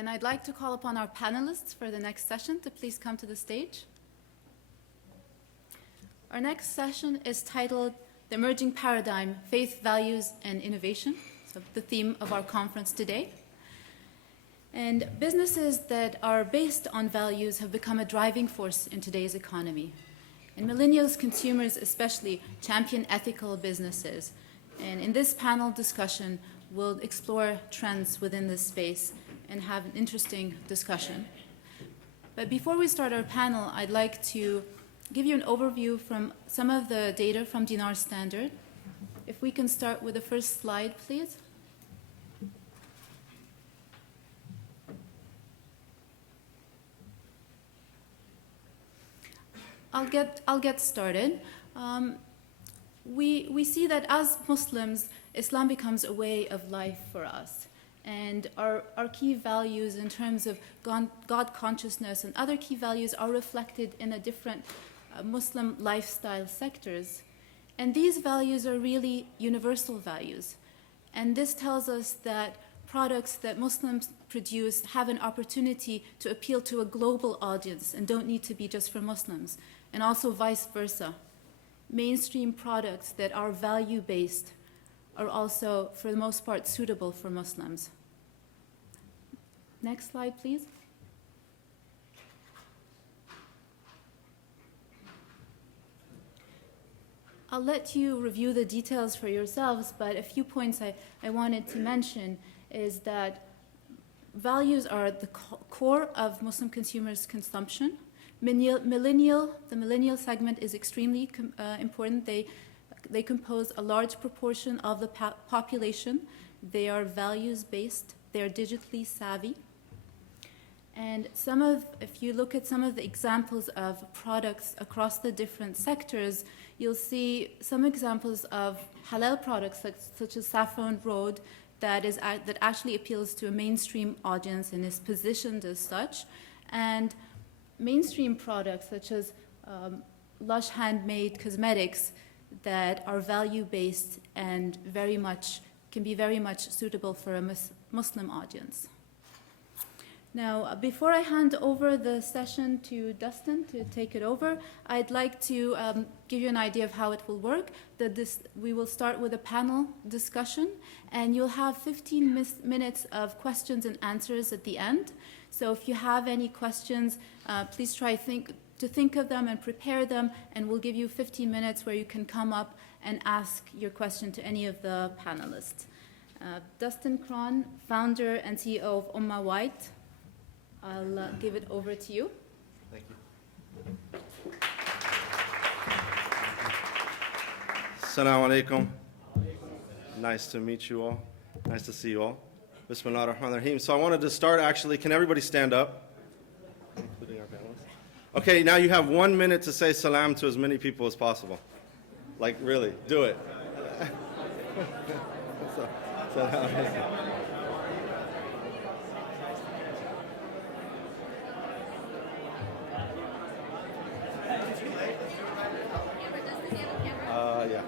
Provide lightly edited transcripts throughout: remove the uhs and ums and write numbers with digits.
And I'd like to call upon our panelists for the next session to please come to the stage. Our next session is titled The Emerging Paradigm, Faith, Values, and Innovation. So the theme of our conference today. And businesses that are based on values have become a driving force in today's economy. And millennials, consumers especially, champion ethical businesses. And in this panel discussion, we'll explore trends within this space and have an interesting discussion. But before we start our panel, I'd like to give you an overview from some of the data from Dinar Standard. If we can start with the first slide, please. I'll get started. We see that as Muslims, Islam becomes a way of life for us. And our key values in terms of God consciousness and other key values are reflected in the different Muslim lifestyle sectors. And these values are really universal values. And this tells us that products that Muslims produce have an opportunity to appeal to a global audience and don't need to be just for Muslims, and also vice versa. Mainstream products that are value-based are also, for the most part, suitable for Muslims. Next slide, please. I'll let you review the details for yourselves, but a few points I wanted to mention is that values are the core of Muslim consumers' consumption. The millennial segment is extremely important. They compose a large proportion of the population. They are values-based. They are digitally savvy. And if you look at some of the examples of products across the different sectors, you'll see some examples of halal products such as Saffron Road that actually appeals to a mainstream audience and is positioned as such. And mainstream products such as Lush handmade cosmetics that are value-based and can be very much suitable for a Muslim audience. Now, before I hand over the session to Dustin to take it over, I'd like to give you an idea of how it will work. We will start with a panel discussion, and you'll have 15 minutes of questions and answers at the end. So if you have any questions, please try to think of them and prepare them, and we'll give you 15 minutes where you can come up and ask your question to any of the panelists. Dustin Craun, founder and CEO of Ummah White. I'll give it over to you. Thank you. Assalamu alaikum. Nice to meet you all. Nice to see you all. Bismillah ar-Rahman ar-Rahim. So I wanted to start actually, can everybody stand up? Including our panelists. Okay, now you have 1 minute to say salam to as many people as possible. Like really, do it. Yeah.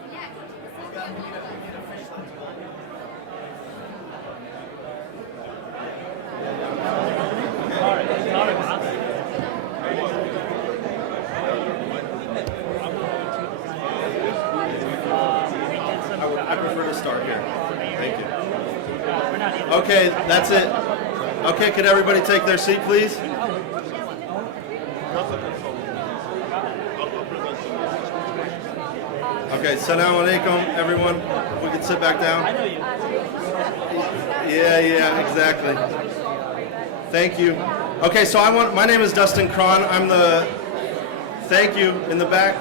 I prefer to start here. Thank you. Okay, that's it. Okay, could everybody take their seat, please? Okay, assalamu alaikum, everyone. We can sit back down. Yeah, exactly. Thank you. Okay, so my name is Dustin Craun. Thank you, in the back.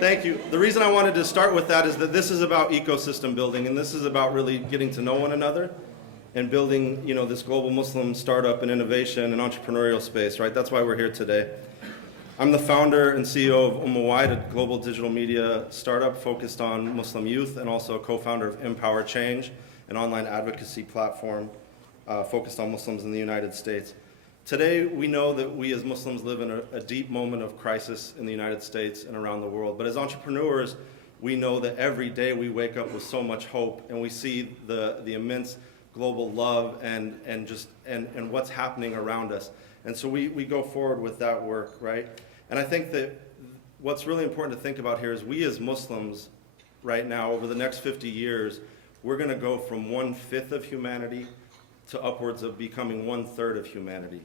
Thank you. The reason I wanted to start with that is that this is about ecosystem building, and this is about really getting to know one another and building, this global Muslim startup and innovation and entrepreneurial space, right? That's why we're here today. I'm the founder and CEO of Ummah White, a global digital media startup focused on Muslim youth, and also co-founder of Empower Change, an online advocacy platform focused on Muslims in the United States. Today, we know that we as Muslims live in a deep moment of crisis in the United States and around the world. But as entrepreneurs, we know that every day we wake up with so much hope, and we see the immense global love and what's happening around us. And so we go forward with that work, right? And I think that what's really important to think about here is we as Muslims right now, over the next 50 years, we're going to go from 1/5 of humanity to upwards of becoming 1/3 of humanity.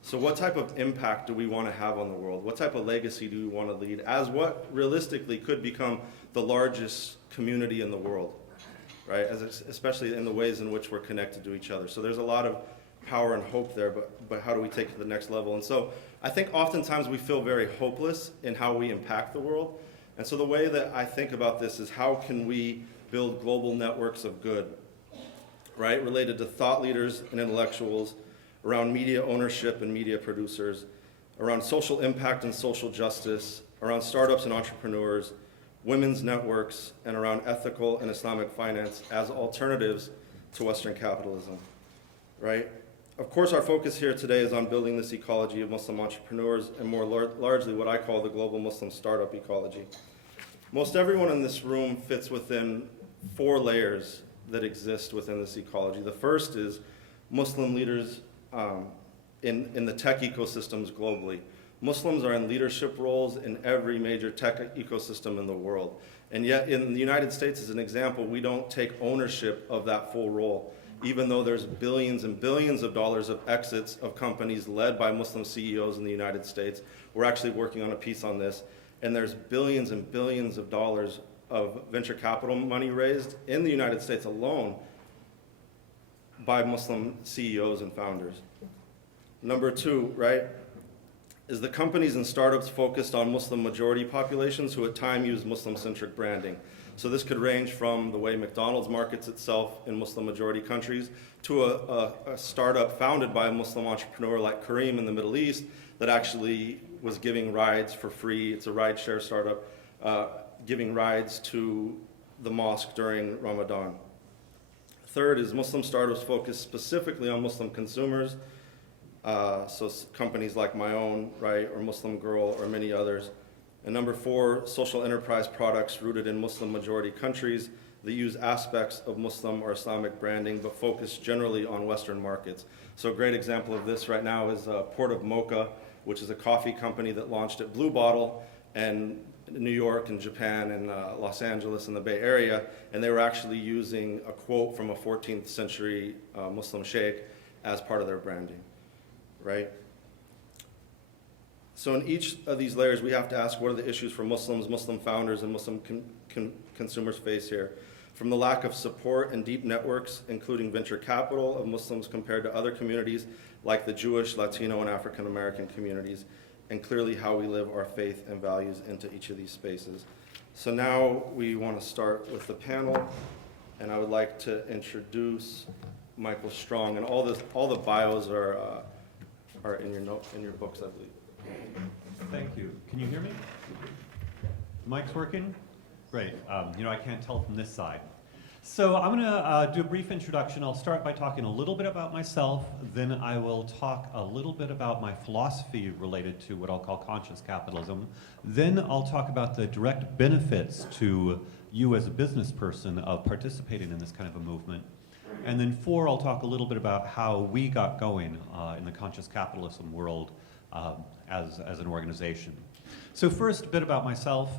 So what type of impact do we want to have on the world? What type of legacy do we want to lead as what realistically could become the largest community in the world, right? Especially in the ways in which we're connected to each other. So there's a lot of power and hope there, but how do we take it to the next level? And so I think oftentimes we feel very hopeless in how we impact the world. And so the way that I think about this is how can we build global networks of good, right? Related to thought leaders and intellectuals, around media ownership and media producers, around social impact and social justice, around startups and entrepreneurs, women's networks, and around ethical and Islamic finance as alternatives to Western capitalism, right? Of course, our focus here today is on building this ecology of Muslim entrepreneurs and more largely what I call the global Muslim startup ecology. Most everyone in this room fits within 4 layers that exist within this ecology. The first is Muslim leaders in the tech ecosystems globally. Muslims are in leadership roles in every major tech ecosystem in the world. And yet in the United States, as an example, we don't take ownership of that full role. Even though there's billions and billions of dollars of exits of companies led by Muslim CEOs in the United States. We're actually working on a piece on this. And there's billions and billions of dollars of venture capital money raised in the United States alone by Muslim CEOs and founders. Number 2, right, is the companies and startups focused on Muslim majority populations who at times use Muslim-centric branding. So this could range from the way McDonald's markets itself in Muslim majority countries to a startup founded by a Muslim entrepreneur like Kareem in the Middle East that actually was giving rides for free. It's a rideshare startup, giving rides to the mosque during Ramadan. Third is Muslim startups focused specifically on Muslim consumers. So companies like my own, right, or Muslim Girl, or many others. And number 4, social enterprise products rooted in Muslim majority countries that use aspects of Muslim or Islamic branding, but focus generally on Western markets. So a great example of this right now is Port of Mocha, which is a coffee company that launched at Blue Bottle and New York and Japan and Los Angeles in the Bay Area, and they were actually using a quote from a 14th century Muslim sheikh as part of their branding, right? So in each of these layers, we have to ask what are the issues for Muslims, Muslim founders, and Muslim consumers face here. From the lack of support and deep networks, including venture capital of Muslims compared to other communities like the Jewish, Latino, and African American communities, and clearly how we live our faith and values into each of these spaces. So now we want to start with the panel, and I would like to introduce Michael Strong, and all the bios are in your books, I believe. Thank you. Can you hear me? The mic's working? Great. I can't tell from this side. So I'm going to do a brief introduction. I'll start by talking a little bit about myself. Then I will talk a little bit about my philosophy related to what I'll call conscious capitalism. Then I'll talk about the direct benefits to you as a business person of participating in this kind of a movement. And then 4, I'll talk a little bit about how we got going in the conscious capitalism world as an organization. So first, a bit about myself.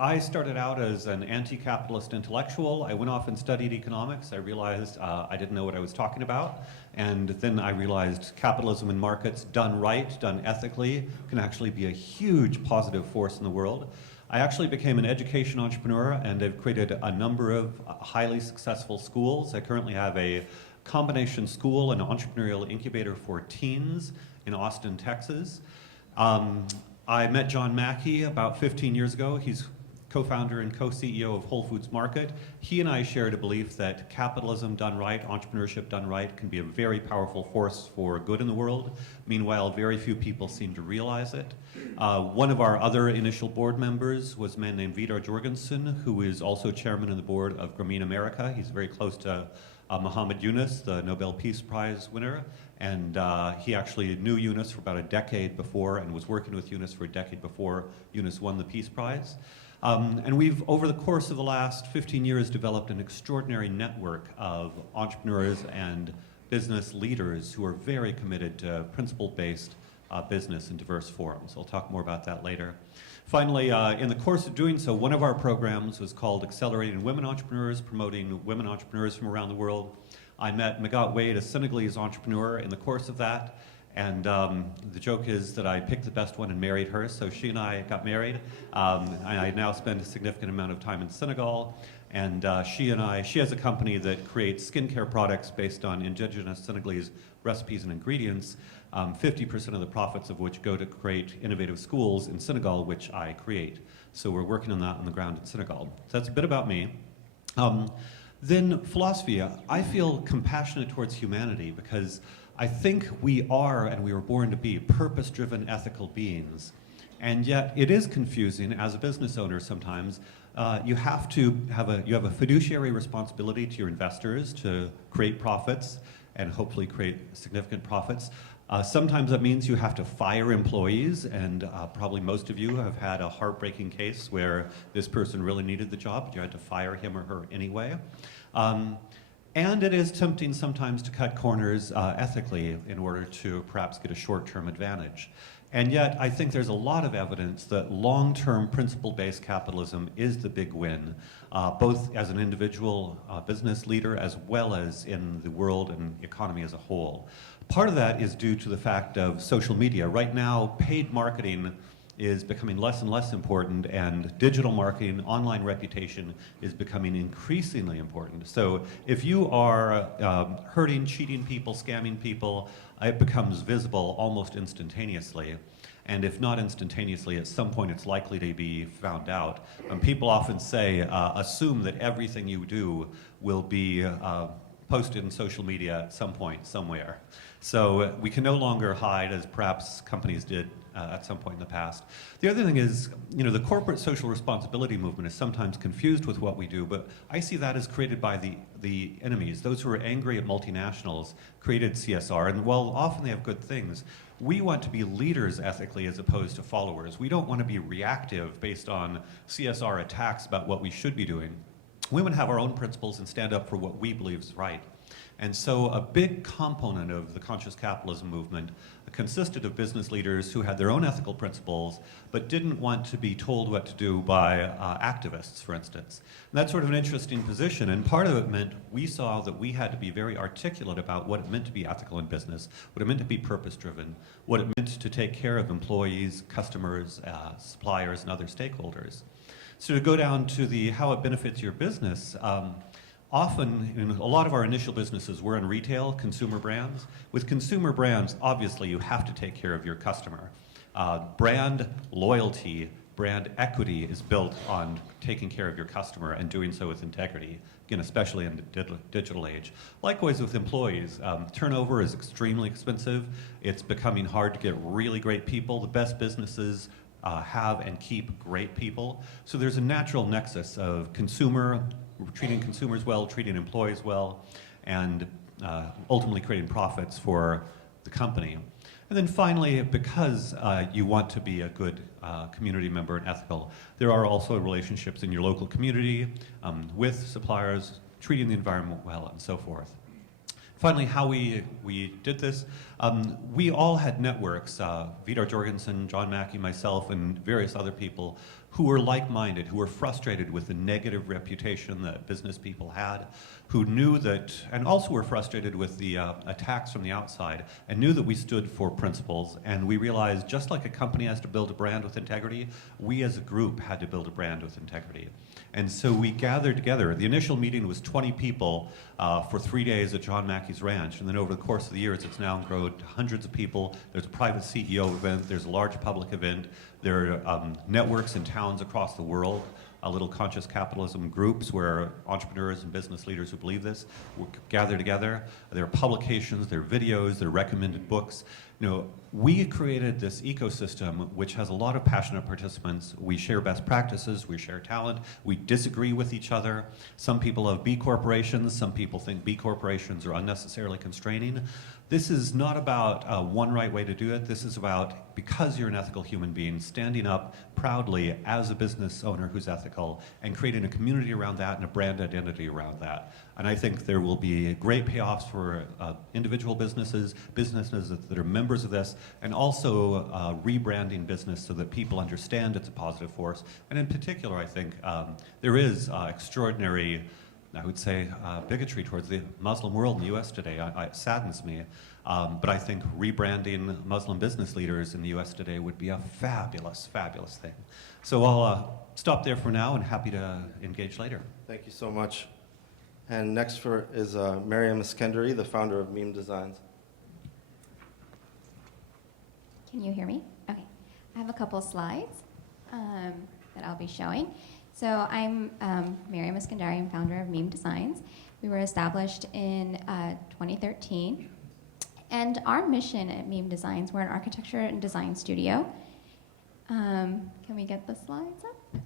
I started out as an anti-capitalist intellectual. I went off and studied economics. I realized I didn't know what I was talking about. And then I realized capitalism and markets done right, done ethically, can actually be a huge positive force in the world. I actually became an education entrepreneur and have created a number of highly successful schools. I currently have a combination school and entrepreneurial incubator for teens in Austin, Texas. I met John Mackey about 15 years ago. He's co-founder and co-CEO of Whole Foods Market. He and I shared a belief that capitalism done right, entrepreneurship done right, can be a very powerful force for good in the world. Meanwhile, very few people seem to realize it. One of our other initial board members was a man named Vidar Jorgensen, who is also chairman of the board of Grameen America. He's very close to Muhammad Yunus, the Nobel Peace Prize winner. And he actually knew Yunus for about a decade before and was working with Yunus for a decade before Yunus won the Peace Prize. And we've, over the course of the last 15 years, developed an extraordinary network of entrepreneurs and business leaders who are very committed to principle-based business in diverse forums. I'll talk more about that later. Finally, in the course of doing so, one of our programs was called Accelerating Women Entrepreneurs, promoting women entrepreneurs from around the world. I met Mogahed, a Senegalese entrepreneur, in the course of that. And the joke is that I picked the best one and married her, so she and I got married. I now spend a significant amount of time in Senegal, and she has a company that creates skincare products based on indigenous Senegalese recipes and ingredients, 50% of the profits of which go to create innovative schools in Senegal, which I create. So we're working on that on the ground in Senegal. So that's a bit about me. Then philosophy, I feel compassionate towards humanity because I think we are, and we were born to be, purpose-driven ethical beings. And yet it is confusing as a business owner sometimes. You have a fiduciary responsibility to your investors to create profits and hopefully create significant profits. Sometimes that means you have to fire employees, and probably most of you have had a heartbreaking case where this person really needed the job, but you had to fire him or her anyway. And it is tempting sometimes to cut corners ethically in order to perhaps get a short-term advantage. And yet, I think there's a lot of evidence that long-term principle-based capitalism is the big win, both as an individual business leader as well as in the world and economy as a whole. Part of that is due to the fact of social media. Right now, paid marketing is becoming less and less important, and digital marketing, online reputation is becoming increasingly important. So if you are hurting, cheating people, scamming people, it becomes visible almost instantaneously. And if not instantaneously, at some point it's likely to be found out. People often say, assume that everything you do will be posted in social media at some point, somewhere. So we can no longer hide, as perhaps companies did at some point in the past. The other thing is, the corporate social responsibility movement is sometimes confused with what we do, but I see that as created by the enemies. Those who are angry at multinationals created CSR, and while often they have good things, we want to be leaders ethically as opposed to followers. We don't want to be reactive based on CSR attacks about what we should be doing. We want to have our own principles and stand up for what we believe is right. And so a big component of the conscious capitalism movement consisted of business leaders who had their own ethical principles, but didn't want to be told what to do by activists, for instance. And that's sort of an interesting position, and part of it meant we saw that we had to be very articulate about what it meant to be ethical in business, what it meant to be purpose-driven, what it meant to take care of employees, customers, suppliers, and other stakeholders. So to go down to how it benefits your business, often, in a lot of our initial businesses, we're in retail, consumer brands. With consumer brands, obviously, you have to take care of your customer. Brand loyalty, brand equity is built on taking care of your customer and doing so with integrity, again, especially in the digital age. Likewise with employees, turnover is extremely expensive. It's becoming hard to get really great people. The best businesses have and keep great people. So there's a natural nexus of treating consumers well, treating employees well, and ultimately creating profits for the company. And then finally, because you want to be a good community member and ethical, there are also relationships in your local community with suppliers, treating the environment well, and so forth. Finally, how we did this, we all had networks, Vidar Jorgensen, John Mackey, myself, and various other people who were like-minded, who were frustrated with the negative reputation that business people had, who knew that, and also were frustrated with the attacks from the outside, and knew that we stood for principles. And we realized, just like a company has to build a brand with integrity, we as a group had to build a brand with integrity. And so we gathered together. The initial meeting was 20 people for 3 days at John Mackey's ranch, and then over the course of the years, it's now grown to hundreds of people. There's a private CEO event, there's a large public event, there are networks in towns across the world, little conscious capitalism groups where entrepreneurs and business leaders who believe this will gather together. There are publications, there are videos, there are recommended books. We created this ecosystem which has a lot of passionate participants. We share best practices, we share talent, we disagree with each other. Some people have B corporations, some people think B corporations are unnecessarily constraining. This is not about one right way to do it. This is about, because you're an ethical human being, standing up proudly as a business owner who's ethical and creating a community around that and a brand identity around that. And I think there will be great payoffs for individual businesses, businesses that are members of this, and also rebranding business so that people understand it's a positive force. And in particular, I think there is extraordinary, I would say, bigotry towards the Muslim world in the US today. It saddens me. But I think rebranding Muslim business leaders in the US today would be a fabulous, fabulous thing. So I'll stop there for now and happy to engage later. Thank you so much. And next is Maryam Eskandari, the founder of MIIM Designs. Can you hear me? Okay. I have a couple slides that I'll be showing. So I'm Maryam Eskandari, I'm founder of MIIM Designs. We were established in 2013. And our mission at MIIM Designs, we're an architecture and design studio. Can we get the slides up?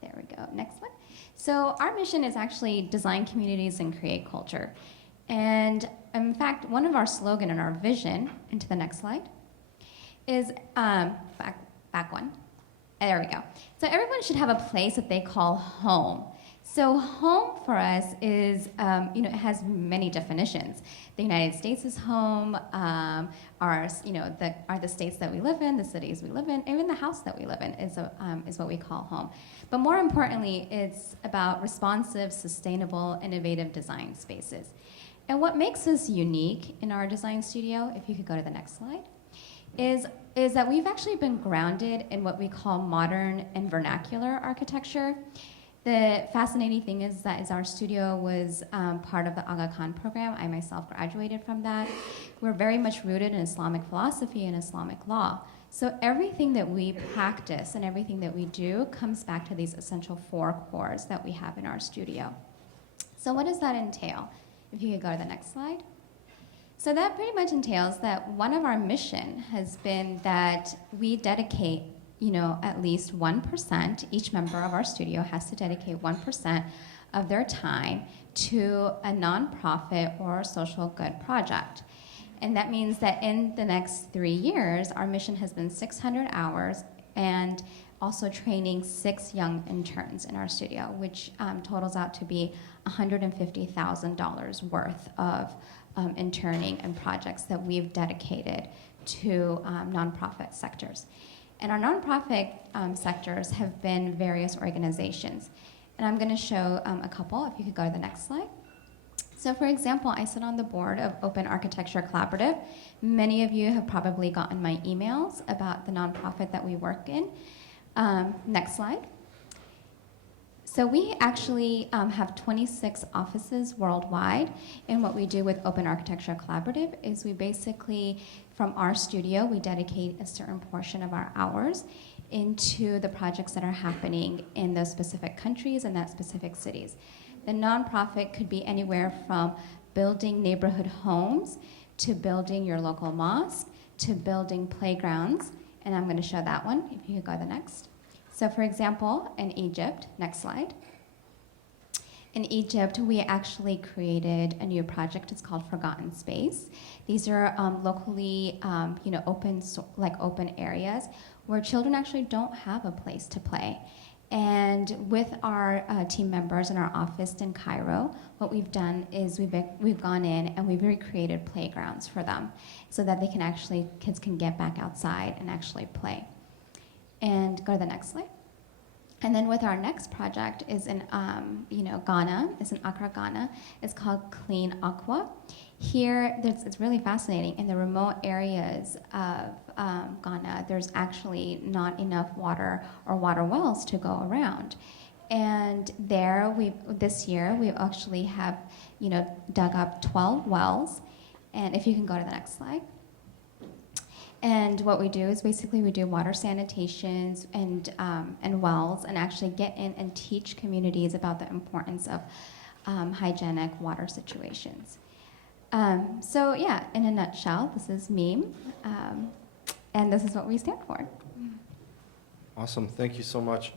There we go, next one. So our mission is actually design communities and create culture. And in fact, one of our slogan and our vision, into the next slide, is, back one. There we go. So everyone should have a place that they call home. So home for us is, it has many definitions. The United States is home, are the states that we live in, the cities we live in, even the house that we live in is what we call home. But more importantly, it's about responsive, sustainable, innovative design spaces. And what makes us unique in our design studio, if you could go to the next slide, is that we've actually been grounded in what we call modern and vernacular architecture. The fascinating thing is that our studio was part of the Aga Khan program. I myself graduated from that. We're very much rooted in Islamic philosophy and Islamic law. So everything that we practice and everything that we do comes back to these essential four cores that we have in our studio. So what does that entail? If you could go to the next slide. So that pretty much entails that one of our mission has been that we dedicate at least 1%, each member of our studio has to dedicate 1% of their time to a nonprofit or social good project. And that means that in the next 3 years, our mission has been 600 hours and also training 6 young interns in our studio, which totals out to be $150,000 worth of interning and projects that we've dedicated to nonprofit sectors. And our nonprofit sectors have been various organizations. And I'm going to show a couple, if you could go to the next slide. So for example, I sit on the board of Open Architecture Collaborative. Many of you have probably gotten my emails about the nonprofit that we work in. Next slide. So we actually have 26 offices worldwide, and what we do with Open Architecture Collaborative is we basically, from our studio, we dedicate a certain portion of our hours into the projects that are happening in those specific countries and that specific cities. The nonprofit could be anywhere from building neighborhood homes to building your local mosque to building playgrounds, and I'm going to show that one, if you could go to the next. So for example, in Egypt, next slide. In Egypt, we actually created a new project. It's called Forgotten Space. These are locally, open areas where children actually don't have a place to play. And with our team members in our office in Cairo, what we've done is we've gone in and we've recreated playgrounds for them so that kids can get back outside and actually play. And go to the next slide. And then with our next project is in Ghana, it's in Accra, Ghana. It's called Clean Aqua. Here, it's really fascinating. In the remote areas of Ghana, there's actually not enough water or water wells to go around. And there, this year, we actually have dug up 12 wells. And if you can go to the next slide. And what we do is basically we do water sanitations and wells, and actually get in and teach communities about the importance of hygienic water situations. So yeah, in a nutshell, this is MIIM, and this is what we stand for. Awesome, thank you so much.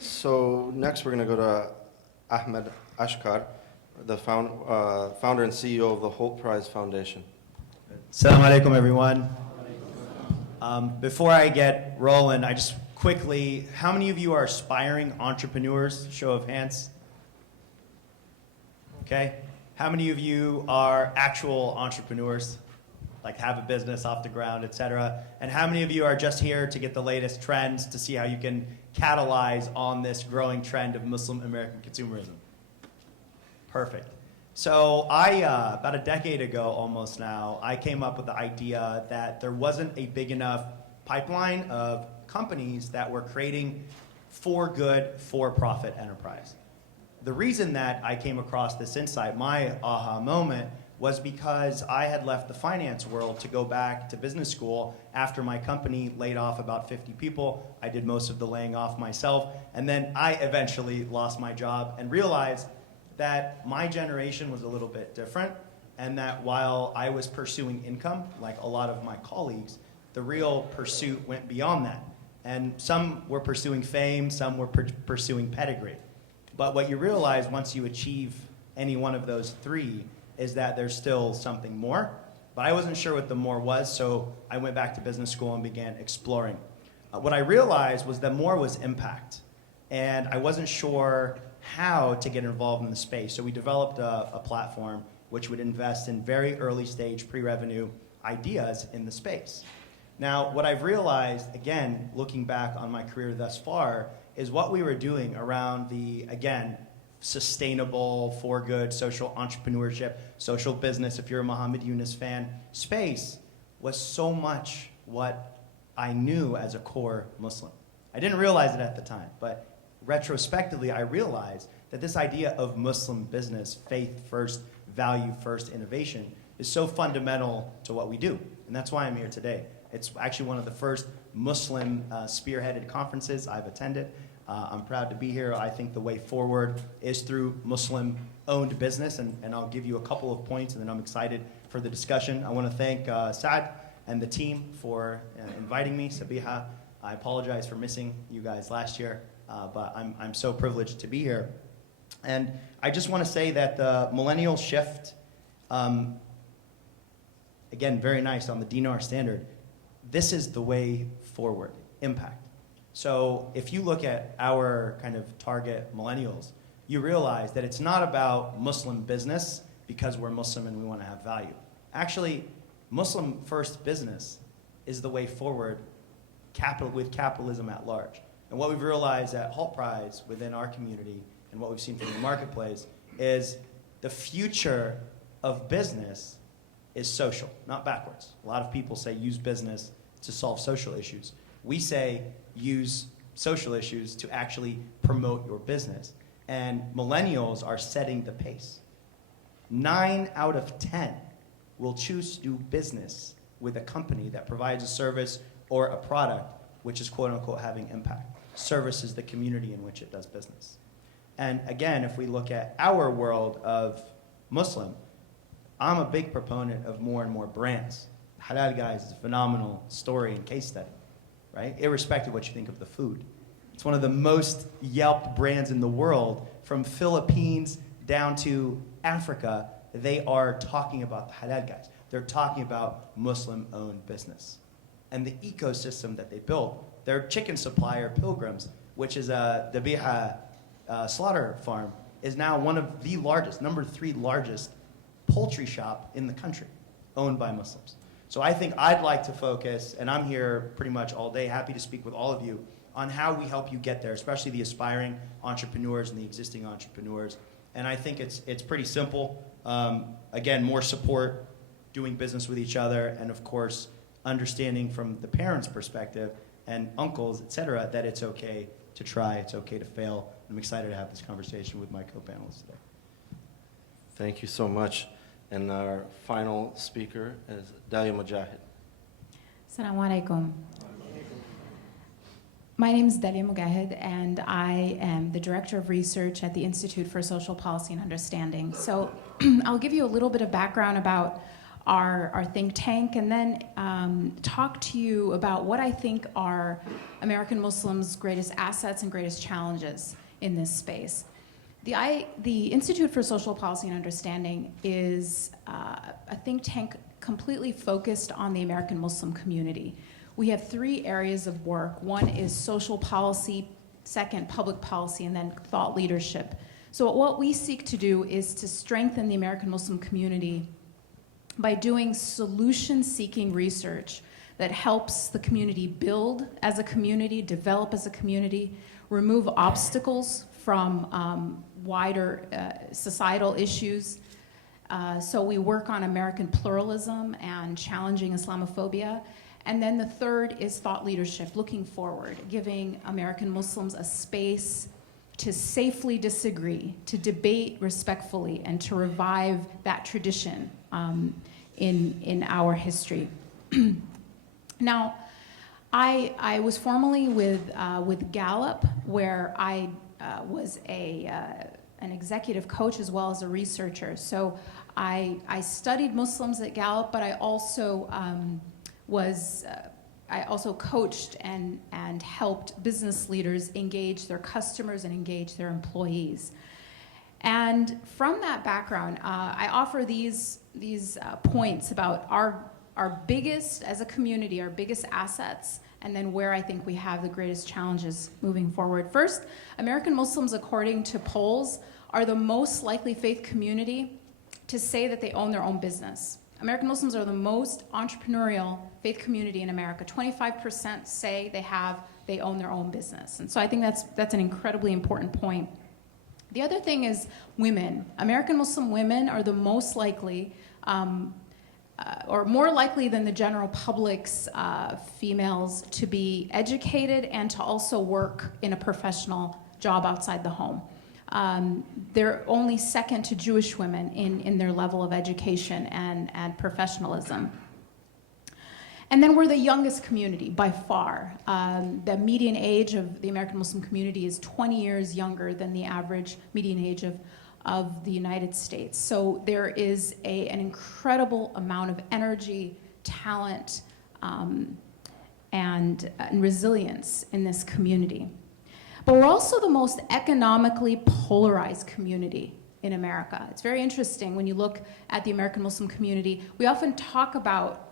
So next we're going to go to Ahmad Ashkar. the founder and CEO of the Hult Prize Foundation. Assalamu alaikum, everyone. Before I get rolling, I just quickly, how many of you are aspiring entrepreneurs? Show of hands. Okay. How many of you are actual entrepreneurs, like have a business off the ground, etc.? And how many of you are just here to get the latest trends to see how you can catalyze on this growing trend of Muslim American consumerism? Perfect. So about a decade ago almost now, I came up with the idea that there wasn't a big enough pipeline of companies that were creating for good, for-profit enterprise. The reason that I came across this insight, my aha moment, was because I had left the finance world to go back to business school after my company laid off about 50 people. I did most of the laying off myself, and then I eventually lost my job and realized that my generation was a little bit different, and that while I was pursuing income, like a lot of my colleagues, the real pursuit went beyond that. And some were pursuing fame, some were pursuing pedigree. But what you realize once you achieve any one of those three is that there's still something more. But I wasn't sure what the more was, so I went back to business school and began exploring. What I realized was that more was impact. And I wasn't sure how to get involved in the space. So we developed a platform which would invest in very early stage pre-revenue ideas in the space. Now, what I've realized, again, looking back on my career thus far, is what we were doing around the, again, sustainable, for good, social entrepreneurship, social business, if you're a Muhammad Yunus fan, space was so much what I knew as a core Muslim. I didn't realize it at the time, but retrospectively, I realized that this idea of Muslim business, faith first, value first, innovation, is so fundamental to what we do. And that's why I'm here today. It's actually one of the first Muslim spearheaded conferences I've attended. I'm proud to be here. I think the way forward is through Muslim-owned business, and I'll give you a couple of points, and then I'm excited for the discussion. I want to thank Saad and the team for inviting me. Sabiha, I apologize for missing you guys last year. But I'm so privileged to be here. And I just want to say that the millennial shift, again, very nice on the dinar standard, this is the way forward, impact. So if you look at our kind of target millennials, you realize that it's not about Muslim business because we're Muslim and we want to have value. Actually, Muslim first business is the way forward with capitalism at large. And what we've realized at Hult Prize within our community and what we've seen from the marketplace is the future of business is social, not backwards. A lot of people say use business to solve social issues. We say use social issues to actually promote your business. And millennials are setting the pace. 9 out of 10 will choose to do business with a company that provides a service or a product which is quote unquote having impact. Services the community in which it does business. And again, if we look at our world of Muslim, I'm a big proponent of more and more brands. Halal Guys is a phenomenal story and case study, right? Irrespective of what you think of the food. It's one of the most Yelped brands in the world, from Philippines down to Africa. They are talking about the Halal Guys. They're talking about Muslim-owned business. And the ecosystem that they built. Their chicken supplier, Pilgrims, which is a Dabiha slaughter farm, is now one of the largest, number 3 largest poultry shop in the country, owned by Muslims. So I think I'd like to focus, and I'm here pretty much all day, happy to speak with all of you, on how we help you get there, especially the aspiring entrepreneurs and the existing entrepreneurs. And I think it's pretty simple. Again, more support, doing business with each other, and of course, understanding from the parents' perspective and uncles, et cetera, that it's okay to try, it's okay to fail. I'm excited to have this conversation with my co-panelists today. Thank you so much. And our final speaker is Dalia Mogahed. Assalamu alaikum. My name is Dalia Mogahed, and I am the Director of Research at the Institute for Social Policy and Understanding. So I'll give you a little bit of background about our think tank, and then talk to you about what I think are American Muslims' greatest assets and greatest challenges in this space. The Institute for Social Policy and Understanding is a think tank completely focused on the American Muslim community. We have 3 areas of work. One is social policy, second, public policy, and then thought leadership. So what we seek to do is to strengthen the American Muslim community by doing solution-seeking research that helps the community build as a community, develop as a community, remove obstacles from wider societal issues. So we work on American pluralism and challenging Islamophobia. And then the third is thought leadership, looking forward, giving American Muslims a space to safely disagree, to debate respectfully, and to revive that tradition in our history. Now, I was formerly with Gallup, where I was an executive coach as well as a researcher. So I studied Muslims at Gallup, but I also coached and helped business leaders engage their customers and engage their employees. And from that background, I offer these points about our biggest, as a community, our biggest assets, and then where I think we have the greatest challenges moving forward. First, American Muslims, according to polls, are the most likely faith community to say that they own their own business. American Muslims are the most entrepreneurial faith community in America. 25% say they own their own business. And so I think that's an incredibly important point. The other thing is women. American Muslim women are the most likely, or more likely than the general public's females, to be educated and to also work in a professional job outside the home. They're only second to Jewish women in their level of education and professionalism. And then we're the youngest community by far. The median age of the American Muslim community is 20 years younger than the average median age of the United States. So there is an incredible amount of energy, talent, and resilience in this community. But we're also the most economically polarized community in America. It's very interesting when you look at the American Muslim community. We often talk about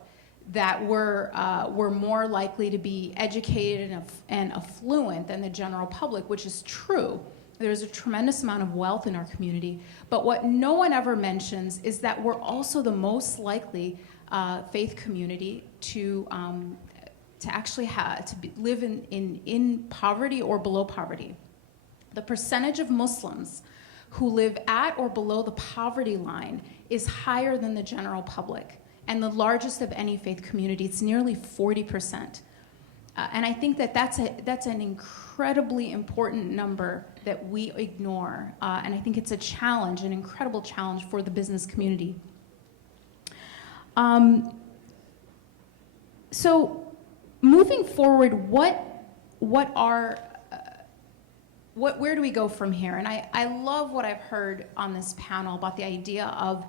that we're more likely to be educated and affluent than the general public, which is true. There's a tremendous amount of wealth in our community. But what no one ever mentions is that we're also the most likely faith community to actually live in poverty or below poverty. The percentage of Muslims who live at or below the poverty line is higher than the general public, and the largest of any faith community. It's nearly 40%. And I think that's an incredibly important number that we ignore, and I think it's a challenge, an incredible challenge for the business community. So moving forward, where do we go from here? And I love what I've heard on this panel about the idea of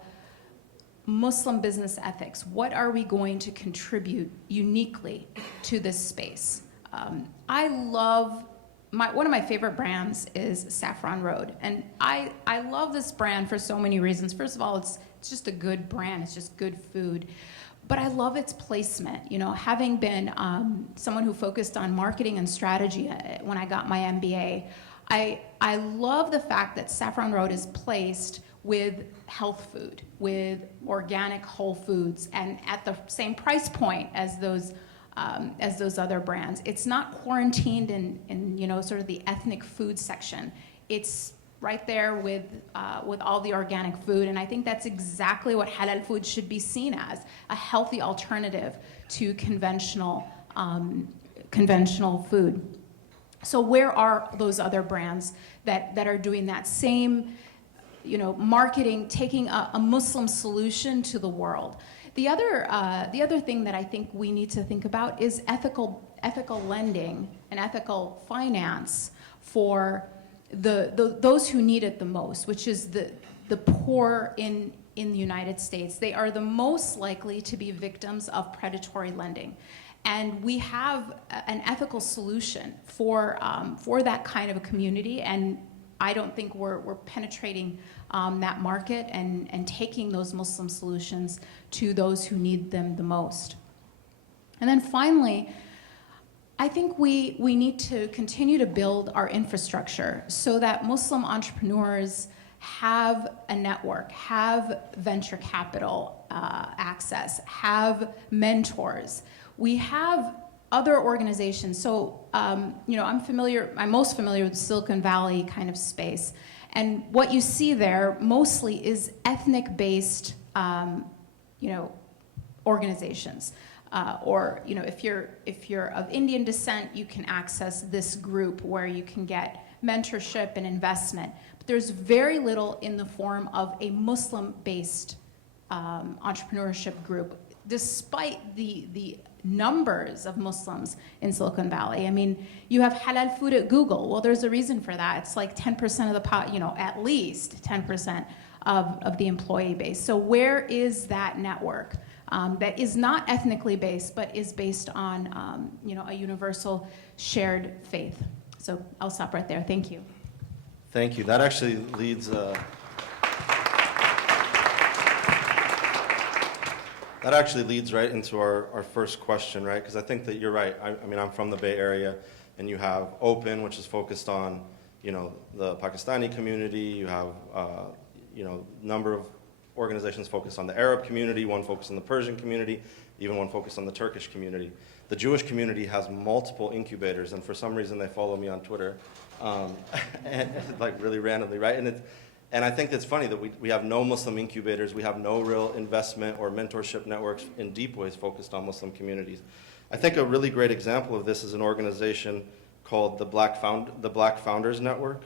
Muslim business ethics. What are we going to contribute uniquely to this space? I love, one of my favorite brands is Saffron Road. And I love this brand for so many reasons. First of all, it's just a good brand. It's just good food. But I love its placement. You know, having been someone who focused on marketing and strategy when I got my MBA, I love the fact that Saffron Road is placed with health food, with organic whole foods, and at the same price point as those other brands. It's not quarantined in sort of the ethnic food section. It's right there with all the organic food, and I think that's exactly what halal food should be seen as, a healthy alternative to conventional food. So where are those other brands that are doing that same marketing, taking a Muslim solution to the world? The other thing that I think we need to think about is ethical lending and ethical finance for those who need it the most, which is the poor in the United States. They are the most likely to be victims of predatory lending. And we have an ethical solution for that kind of a community, and I don't think we're penetrating that market and taking those Muslim solutions to those who need them the most. And then finally, I think we need to continue to build our infrastructure so that Muslim entrepreneurs have a network, have venture capital access, have mentors. We have other organizations. So, I'm most familiar with the Silicon Valley kind of space. And what you see there mostly is ethnic-based, organizations. If you're of Indian descent, you can access this group where you can get mentorship and investment. But there's very little in the form of a Muslim-based entrepreneurship group, despite the numbers of Muslims in Silicon Valley. I mean, you have halal food at Google. Well, there's a reason for that. It's like 10% of the at least 10% of the employee base. So where is that network that is not ethnically based, but is based on a universal shared faith? So I'll stop right there. Thank you. Thank you. That actually leads. That actually leads right into our first question, right? Because I think that you're right. I mean, I'm from the Bay Area, and you have Open, which is focused on, the Pakistani community. You have, number of organizations focused on the Arab community, one focused on the Persian community, even one focused on the Turkish community. The Jewish community has multiple incubators, and for some reason they follow me on Twitter, and like really randomly, right? And I think it's funny that we have no Muslim incubators, we have no real investment or mentorship networks in deep ways focused on Muslim communities. I think a really great example of this is an organization called the Black Founders Network.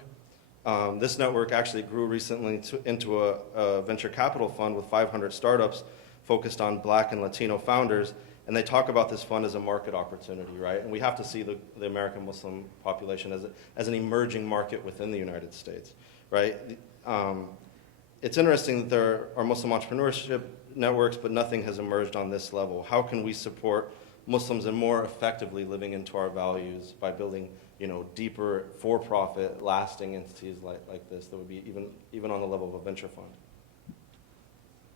This network actually grew recently into a venture capital fund with 500 startups focused on Black and Latino founders, and they talk about this fund as a market opportunity, right? And we have to see the American Muslim population as an emerging market within the United States, right? It's interesting that there are Muslim entrepreneurship networks, but nothing has emerged on this level. How can we support Muslims in more effectively living into our values by building, deeper, for-profit, lasting entities like this that would be even on the level of a venture fund?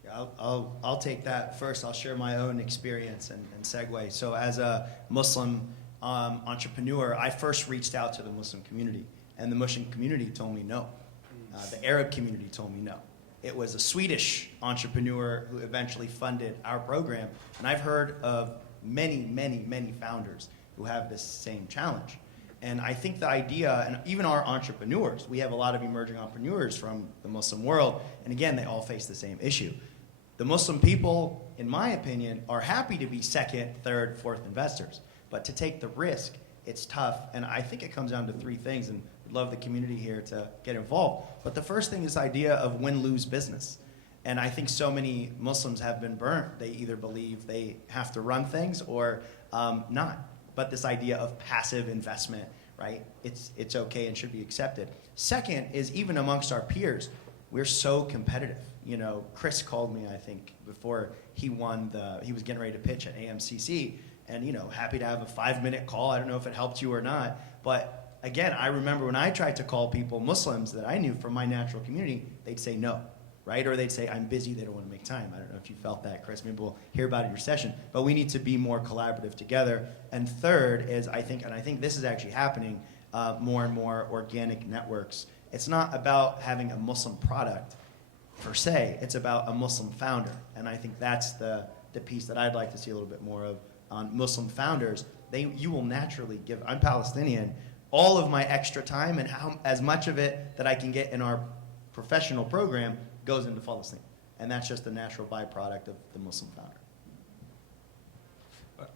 Yeah, I'll take that first. I'll share my own experience and segue. So as a Muslim entrepreneur, I first reached out to the Muslim community, and the Muslim community told me no. The Arab community told me no. It was a Swedish entrepreneur who eventually funded our program, and I've heard of many, many, many founders who have this same challenge. And I think the idea, and even our entrepreneurs, we have a lot of emerging entrepreneurs from the Muslim world, and again, they all face the same issue. The Muslim people, in my opinion, are happy to be second, third, fourth investors, but to take the risk, it's tough, and I think it comes down to three things, and we'd love the community here to get involved. But the first thing is the idea of win-lose business. And I think so many Muslims have been burnt. They either believe they have to run things or not. But this idea of passive investment, right? It's okay and should be accepted. Second is even amongst our peers, we're so competitive. Chris called me, I think, before he was getting ready to pitch at AMCC, and happy to have a 5-minute call. I don't know if it helped you or not, but again, I remember when I tried to call people, Muslims that I knew from my natural community, they'd say no, right? Or they'd say, I'm busy, they don't want to make time. I don't know if you felt that, Chris. Maybe we'll hear about it in your session. But we need to be more collaborative together. And third is, I think this is actually happening, more and more organic networks. It's not about having a Muslim product per se, it's about a Muslim founder. And I think that's the piece that I'd like to see a little bit more of on Muslim founders. You will naturally give, I'm Palestinian, all of my extra time and as much of it that I can get in our professional program goes into Palestine. And that's just a natural byproduct of the Muslim founder.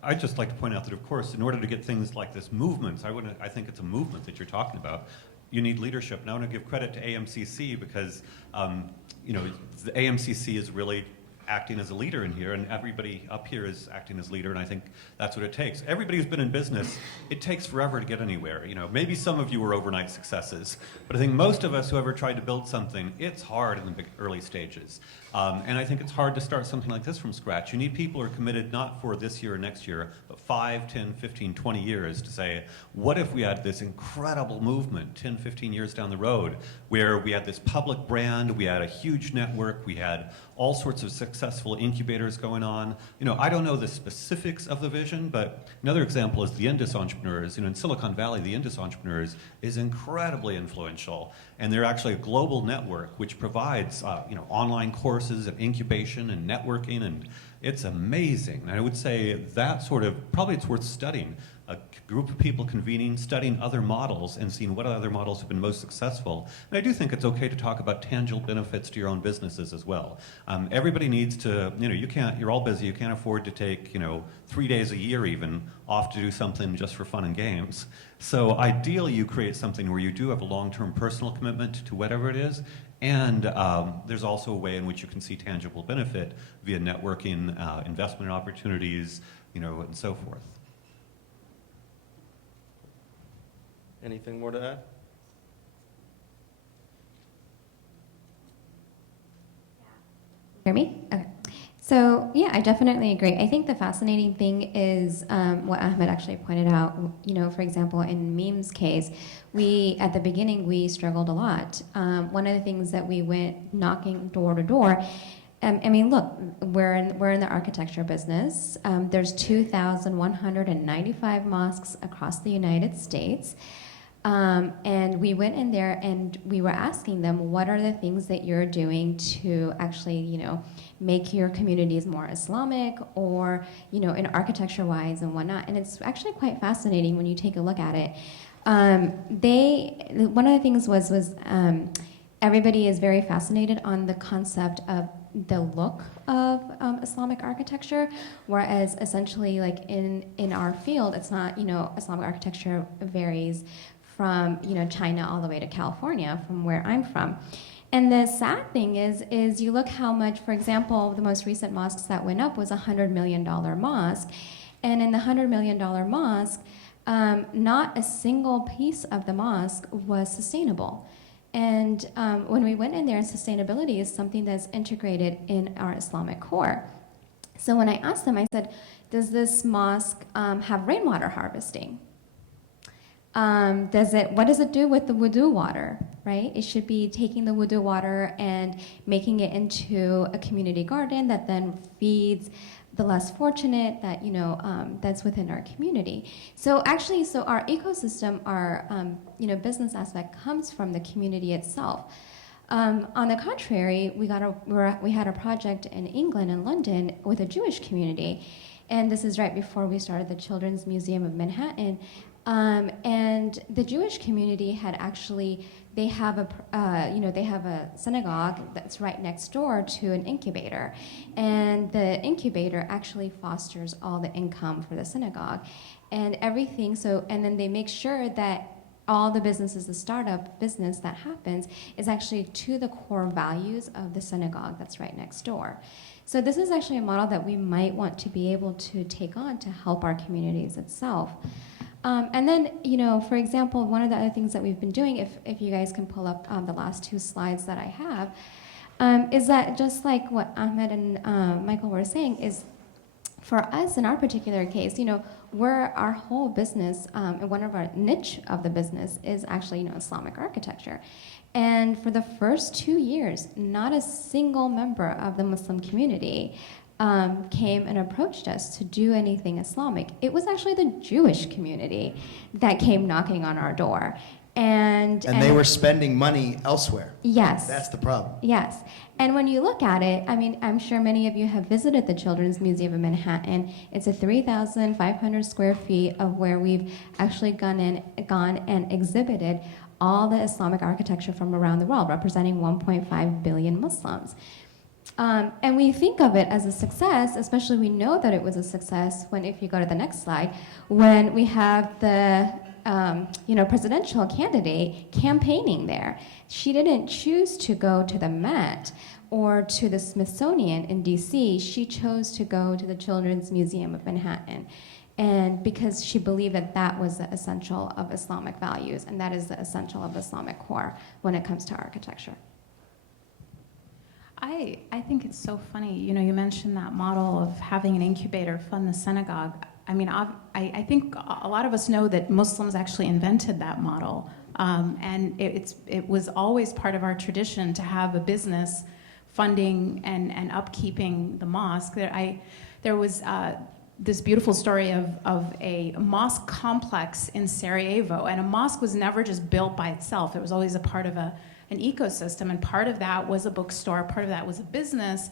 I'd just like to point out that, of course, in order to get things like this movements, I think it's a movement that you're talking about. You need leadership. Now I want to give credit to AMCC because, the AMCC is really acting as a leader in here, and everybody up here is acting as leader, and I think that's what it takes. Everybody who's been in business, it takes forever to get anywhere. You know, maybe some of you were overnight successes, but I think most of us who ever tried to build something, it's hard in the early stages. And I think it's hard to start something like this from scratch. You need people who are committed not for this year or next year, but 5, 10, 15, 20 years to say, what if we had this incredible movement 10, 15 years down the road where we had this public brand, we had a huge network, we had all sorts of successful incubators going on. You know, I don't know the specifics of the vision, but another example is the Indus entrepreneurs. You know, in Silicon Valley, the Indus entrepreneurs is incredibly influential, and they're actually a global network which provides, you know, online courses and incubation and networking, and it's amazing. And I would say that sort of, probably it's worth studying. A group of people convening, studying other models and seeing what other models have been most successful. And I do think it's okay to talk about tangible benefits to your own businesses as well. Everybody needs to, you know, you're all busy, you can't afford to take, you know, 3 days a year even off to do something just for fun and games. So ideally you create something where you do have a long-term personal commitment to whatever it is, and there's also a way in which you can see tangible benefit via networking, investment opportunities, you know, and so forth. Anything more to add? Hear me? Okay. So yeah, I definitely agree. I think the fascinating thing is what Ahmad actually pointed out. You know, for example, in MIIM's case, at the beginning we struggled a lot. One of the things that we went knocking door to door. I mean, look, we're in the architecture business. There's 2,195 mosques across the United States. And we went in there and we were asking them, what are the things that you're doing to actually, you know, make your communities more Islamic or, you know, in architecture-wise and whatnot. And it's actually quite fascinating when you take a look at it. One of the things was everybody is very fascinated on the concept of the look of Islamic architecture, whereas essentially, like in our field, it's not, you know, Islamic architecture varies from, you know, China all the way to California, from where I'm from. And the sad thing is you look how much, for example, the most recent mosques that went up was a $100 million mosque, and in the $100 million mosque, not a single piece of the mosque was sustainable. And when we went in there, sustainability is something that's integrated in our Islamic core. So when I asked them, I said, does this mosque have rainwater harvesting? What does it do with the wudu water, right? It should be taking the wudu water and making it into a community garden that then feeds the less fortunate that, you know, that's within our community. So actually, so our ecosystem, our, you know, business aspect comes from the community itself. On the contrary, we had a project in England and London with a Jewish community, and this is right before we started the Children's Museum of Manhattan. And the Jewish community had actually, they have a synagogue that's right next door to an incubator, and the incubator actually fosters all the income for the synagogue, and everything. So, and then they make sure that all the businesses, the startup business that happens, is actually to the core values of the synagogue that's right next door. So this is actually a model that we might want to be able to take on to help our communities itself. And then, you know, for example, one of the other things that we've been doing, if you guys can pull up the last 2 slides that I have, is that just like what Ahmed and Michael were saying, is for us in our particular case, you know, our whole business, and one of our niche of the business is actually, you know, Islamic architecture. And for the first 2 years, not a single member of the Muslim community came and approached us to do anything Islamic. It was actually the Jewish community that came knocking on our door. And they were spending money elsewhere. Yes. That's the problem. Yes. And when you look at it, I mean, I'm sure many of you have visited the Children's Museum of Manhattan. It's a 3,500 square feet of where we've actually gone and exhibited all the Islamic architecture from around the world, representing 1.5 billion Muslims. And we think of it as a success, especially we know that it was a success when, if you go to the next slide, when we have the presidential candidate campaigning there. She didn't choose to go to the Met. or to the Smithsonian in DC, she chose to go to the Children's Museum of Manhattan. And because she believed that that was the essential of Islamic values, and that is the essential of Islamic core when it comes to architecture. I think it's so funny. You know, you mentioned that model of having an incubator fund the synagogue. I mean, I think a lot of us know that Muslims actually invented that model. And it was always part of our tradition to have a business funding and upkeeping the mosque. There was this beautiful story of a mosque complex in Sarajevo, and a mosque was never just built by itself. It was always a part of an ecosystem, and part of that was a bookstore, part of that was a business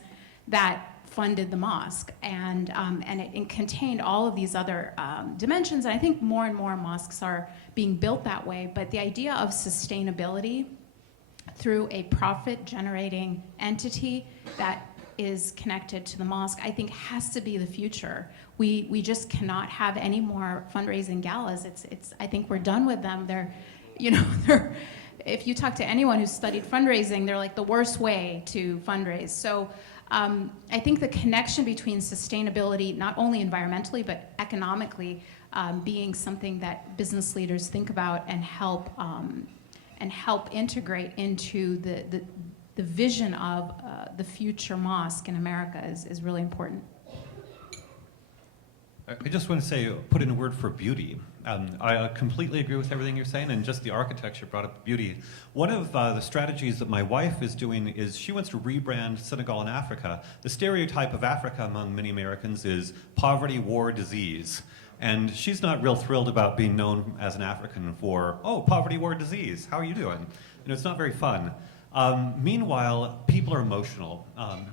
that funded the mosque, and it contained all of these other dimensions, and I think more and more mosques are being built that way, but the idea of sustainability through a profit-generating entity that is connected to the mosque, I think has to be the future. We just cannot have any more fundraising galas. I think we're done with them. If you talk to anyone who's studied fundraising, they're like the worst way to fundraise. So I think the connection between sustainability, not only environmentally, but economically, being something that business leaders think about and help integrate into the vision of the future mosque in America is really important. I just want to say, put in a word for beauty. I completely agree with everything you're saying, and just the architecture brought up beauty. One of the strategies that my wife is doing is she wants to rebrand Senegal in Africa. The stereotype of Africa among many Americans is poverty, war, disease. And she's not real thrilled about being known as an African for, oh, poverty, war, disease, how are you doing? You know, it's not very fun. Meanwhile, people are emotional.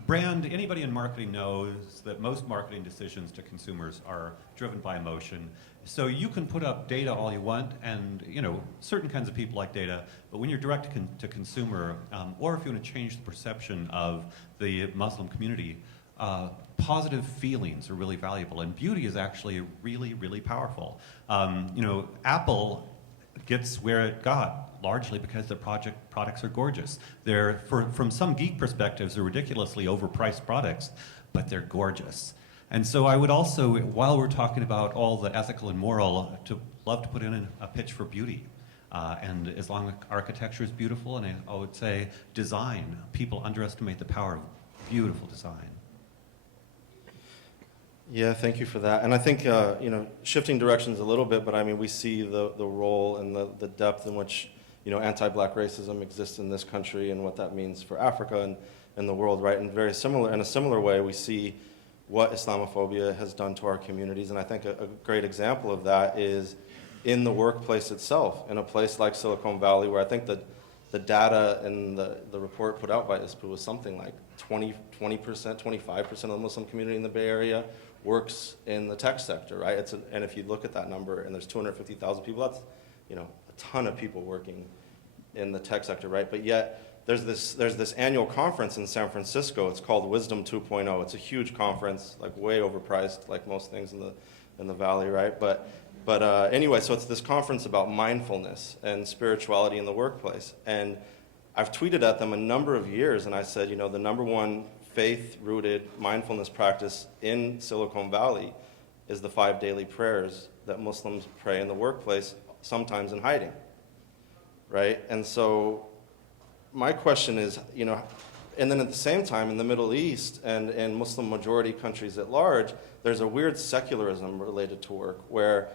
Anybody in marketing knows that most marketing decisions to consumers are driven by emotion. So you can put up data all you want, and certain kinds of people like data, but when you're direct to consumer, or if you want to change the perception of the Muslim community, positive feelings are really valuable, and beauty is actually really, really powerful. Apple gets where it got largely because their products are gorgeous. From some geek perspectives, they're ridiculously overpriced products, but they're gorgeous. And so I would also, while we're talking about all the ethical and moral, love to put in a pitch for beauty. And Islamic architecture is beautiful, and I would say design. People underestimate the power of beautiful design. Yeah, thank you for that. And I think, shifting directions a little bit, but I mean, we see the role and the depth in which, anti-black racism exists in this country and what that means for Africa and the world, right? In a similar way, we see what Islamophobia has done to our communities. And I think a great example of that is in the workplace itself, in a place like Silicon Valley, where I think that the data in the report put out by ISPU was something like 20%, 25% of the Muslim community in the Bay Area works in the tech sector, right? And if you look at that number, and there's 250,000 people, that's a ton of people working in the tech sector, right? But yet there's this annual conference in San Francisco. It's called Wisdom 2.0. It's a huge conference, like way overpriced, like most things in the Valley, right? But anyway, so it's this conference about mindfulness and spirituality in the workplace. And I've tweeted at them a number of years, and I said, the number one faith-rooted mindfulness practice in Silicon Valley is the 5 daily prayers that Muslims pray in the workplace, sometimes in hiding, right? And so my question is, and then at the same time in the Middle East and in Muslim majority countries at large, there's a weird secularism related to work where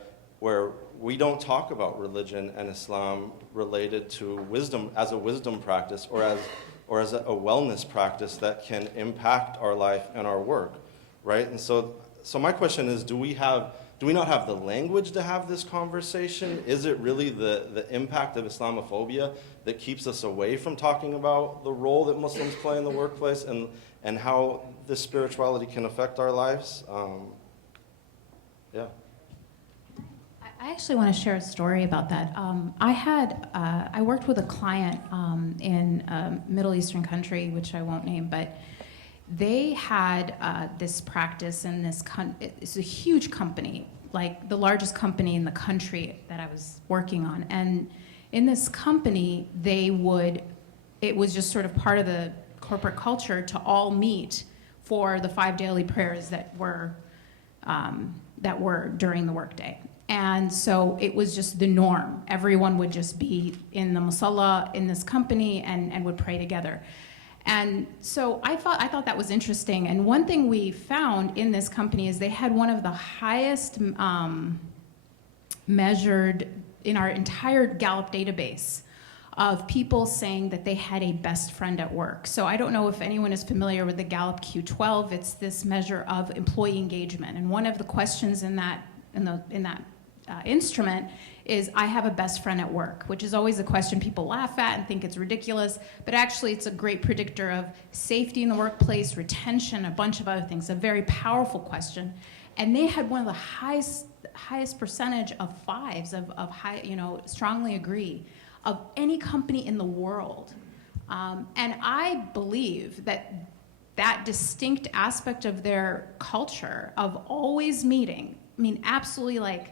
we don't talk about religion and Islam related to wisdom as a wisdom practice or as a wellness practice that can impact our life and our work, right? And so my question is, do we not have the language to have this conversation? Is it really the impact of Islamophobia that keeps us away from talking about the role that Muslims play in the workplace and how this spirituality can affect our lives? Yeah. I actually want to share a story about that. I worked with a client in a Middle Eastern country, which I won't name, but they had this practice in it's a huge company, like the largest company in the country that I was working on. And in this company, it was just sort of part of the corporate culture to all meet for the 5 daily prayers that were during the workday. And so it was just the norm. Everyone would just be in the musalla in this company and would pray together. And so I thought that was interesting. And one thing we found in this company is they had one of the highest measured in our entire Gallup database of people saying that they had a best friend at work. So I don't know if anyone is familiar with the Gallup Q12. It's this measure of employee engagement. And one of the questions in that instrument is, I have a best friend at work, which is always a question people laugh at and think it's ridiculous, but actually it's a great predictor of safety in the workplace, retention, a bunch of other things, a very powerful question. And they had one of the highest percentage of fives, of high, strongly agree, of any company in the world. And I believe that distinct aspect of their culture of always meeting, absolutely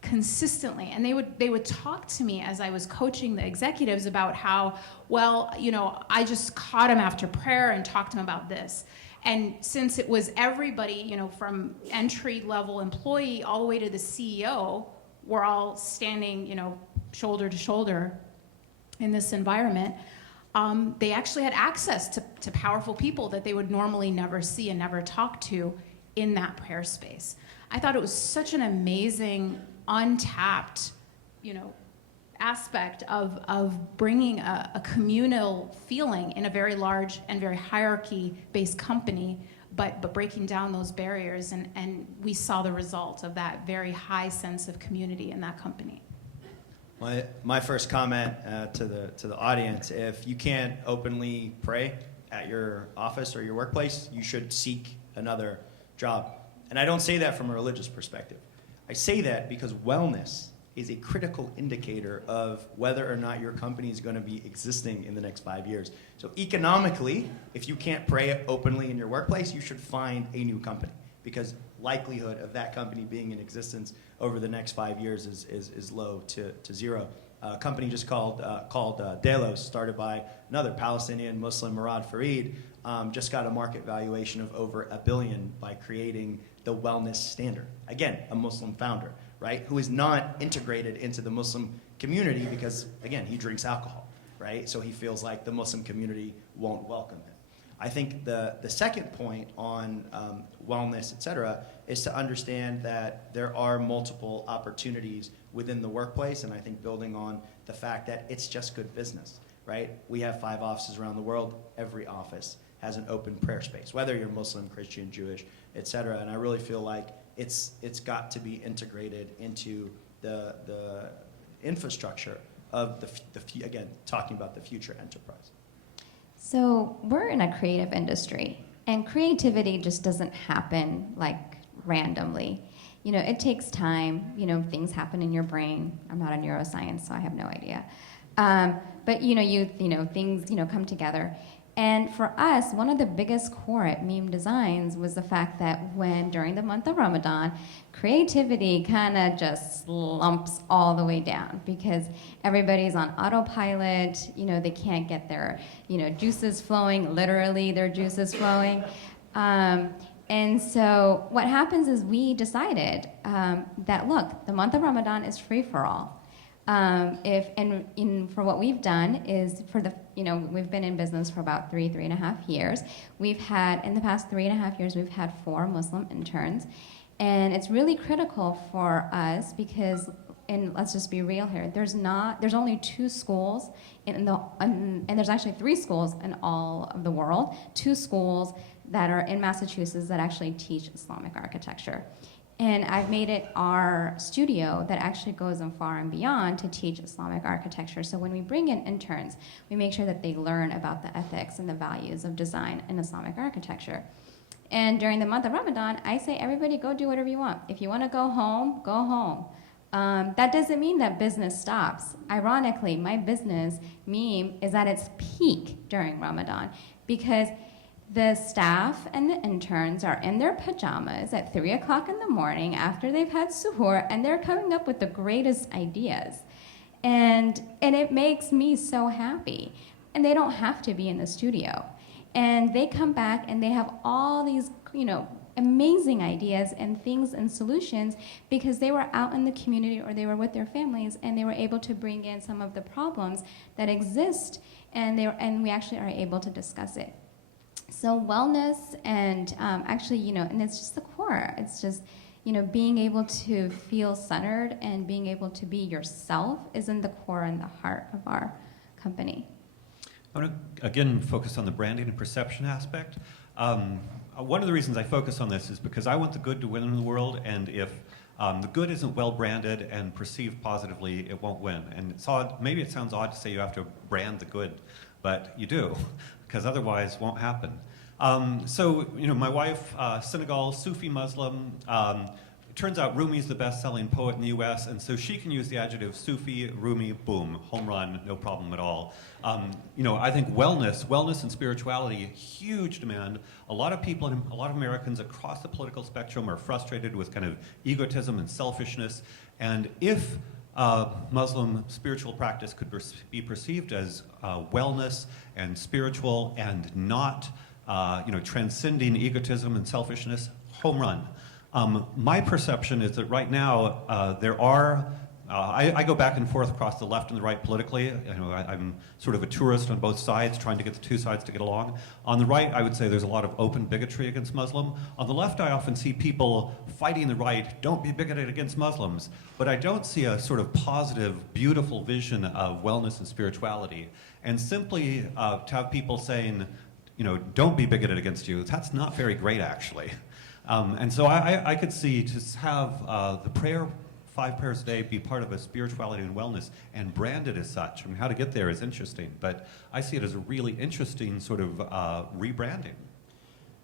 consistently, and they would talk to me as I was coaching the executives about how, I just caught him after prayer and talked to him about this. And since it was everybody, from entry-level employee all the way to the CEO, we're all standing, shoulder to shoulder in this environment, they actually had access to powerful people that they would normally never see and never talk to in that prayer space. I thought it was such an amazing, untapped, aspect of bringing a communal feeling in a very large and very hierarchy-based company, but breaking down those barriers, and we saw the result of that very high sense of community in that company. My first comment to the audience: if you can't openly pray at your office or your workplace, you should seek another job. And I don't say that from a religious perspective. I say that because wellness is a critical indicator of whether or not your company is going to be existing in the next 5 years. So economically, if you can't pray openly in your workplace, you should find a new company, because likelihood of that company being in existence over the next 5 years is low to zero. A company just called Dalia, started by another Palestinian Muslim, Murad Farid, just got a market valuation of over $1 billion by creating the wellness standard. Again, a Muslim founder, right, who is not integrated into the Muslim community because, again, he drinks alcohol, right? So he feels like the Muslim community won't welcome him. I think the second point on wellness, et cetera, is to understand that there are multiple opportunities within the workplace, and I think building on the fact that it's just good business, right? We have 5 offices around the world. Every office has an open prayer space, whether you're Muslim, Christian, Jewish, et cetera. And I really feel like it's got to be integrated into the infrastructure of again, talking about the future enterprise. So we're in a creative industry, and creativity just doesn't happen randomly. It takes time. Things happen in your brain. I'm not a neuroscience, so I have no idea. But things come together. And for us, one of the biggest core at MIIM Designs was the fact that during the month of Ramadan, creativity kind of just slumps all the way down because everybody's on autopilot. They can't get their, juices flowing, literally their juices flowing. And so what happens is we decided that, look, the month of Ramadan is free for all. For what we've done is we've been in business for about 3.5 years. We've had, in the past 3.5 years, we've had 4 Muslim interns. And it's really critical for us because, and let's just be real here, there's only 2 schools and there's actually 3 schools in all of the world, 2 schools that are in Massachusetts that actually teach Islamic architecture. And I've made it our studio that actually goes far and beyond to teach Islamic architecture. So when we bring in interns, we make sure that they learn about the ethics and the values of design and Islamic architecture. And during the month of Ramadan, I say, everybody go do whatever you want. If you want to go home, go home. That doesn't mean that business stops. Ironically, my business, MIIM, is at its peak during Ramadan because the staff and the interns are in their pajamas at 3 o'clock in the morning after they've had suhoor, and they're coming up with the greatest ideas. And it makes me so happy. And they don't have to be in the studio. And they come back and they have all these, amazing ideas and things and solutions because they were out in the community or they were with their families and they were able to bring in some of the problems that exist and we actually are able to discuss it. So wellness and and it's just the core. It's just, being able to feel centered and being able to be yourself is in the core and the heart of our company. I want to, again, focus on the branding and perception aspect. One of the reasons I focus on this is because I want the good to win in the world, and if the good isn't well branded and perceived positively, it won't win. And it's odd, maybe it sounds odd to say you have to brand the good, but you do, because otherwise it won't happen. My wife, Senegal, Sufi Muslim, it turns out Rumi's the best-selling poet in the U.S., and so she can use the adjective Sufi, Rumi, boom, home run, no problem at all. I think wellness and spirituality, huge demand. A lot of people, a lot of Americans across the political spectrum are frustrated with kind of egotism and selfishness, and if Muslim spiritual practice could be perceived as wellness and spiritual and not, transcending egotism and selfishness, home run. My perception is that right now there are, I go back and forth across the left and the right politically. I'm sort of a tourist on both sides, trying to get the two sides to get along. On the right, I would say there's a lot of open bigotry against Muslim. On the left, I often see people fighting the right, don't be bigoted against Muslims. But I don't see a sort of positive, beautiful vision of wellness and spirituality. And simply to have people saying, don't be bigoted against you, that's not very great, actually. And so I could see to have the prayer, 5 prayers a day, be part of a spirituality and wellness and branded as such. I mean, how to get there is interesting, but I see it as a really interesting sort of rebranding.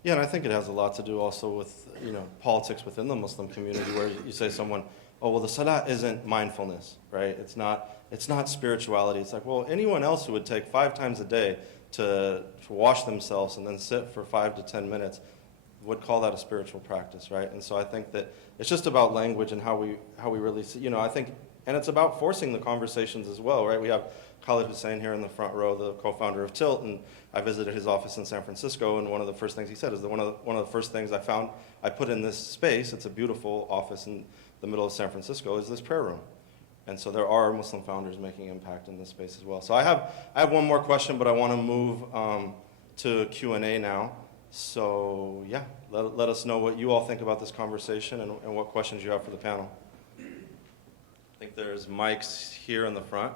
Yeah, and I think it has a lot to do also with, politics within the Muslim community, where you say someone, oh, well, the salah isn't mindfulness, right? It's not spirituality. It's like, well, anyone else who would take 5 times a day to wash themselves and then sit for 5 to 10 minutes would call that a spiritual practice, right? And so I think that it's just about language and how we really see, I think, and it's about forcing the conversations as well, right? We have Khalid Hussein here in the front row, the co-founder of Tilt, and I visited his office in San Francisco, and one of the first things he said is that one of the first things I put in this space, it's a beautiful office in the middle of San Francisco, is this prayer room. And so there are Muslim founders making impact in this space as well. So I have one more question, but I want to move to Q&A now. So yeah, let us know what you all think about this conversation and what questions you have for the panel. I think there's mics here in the front.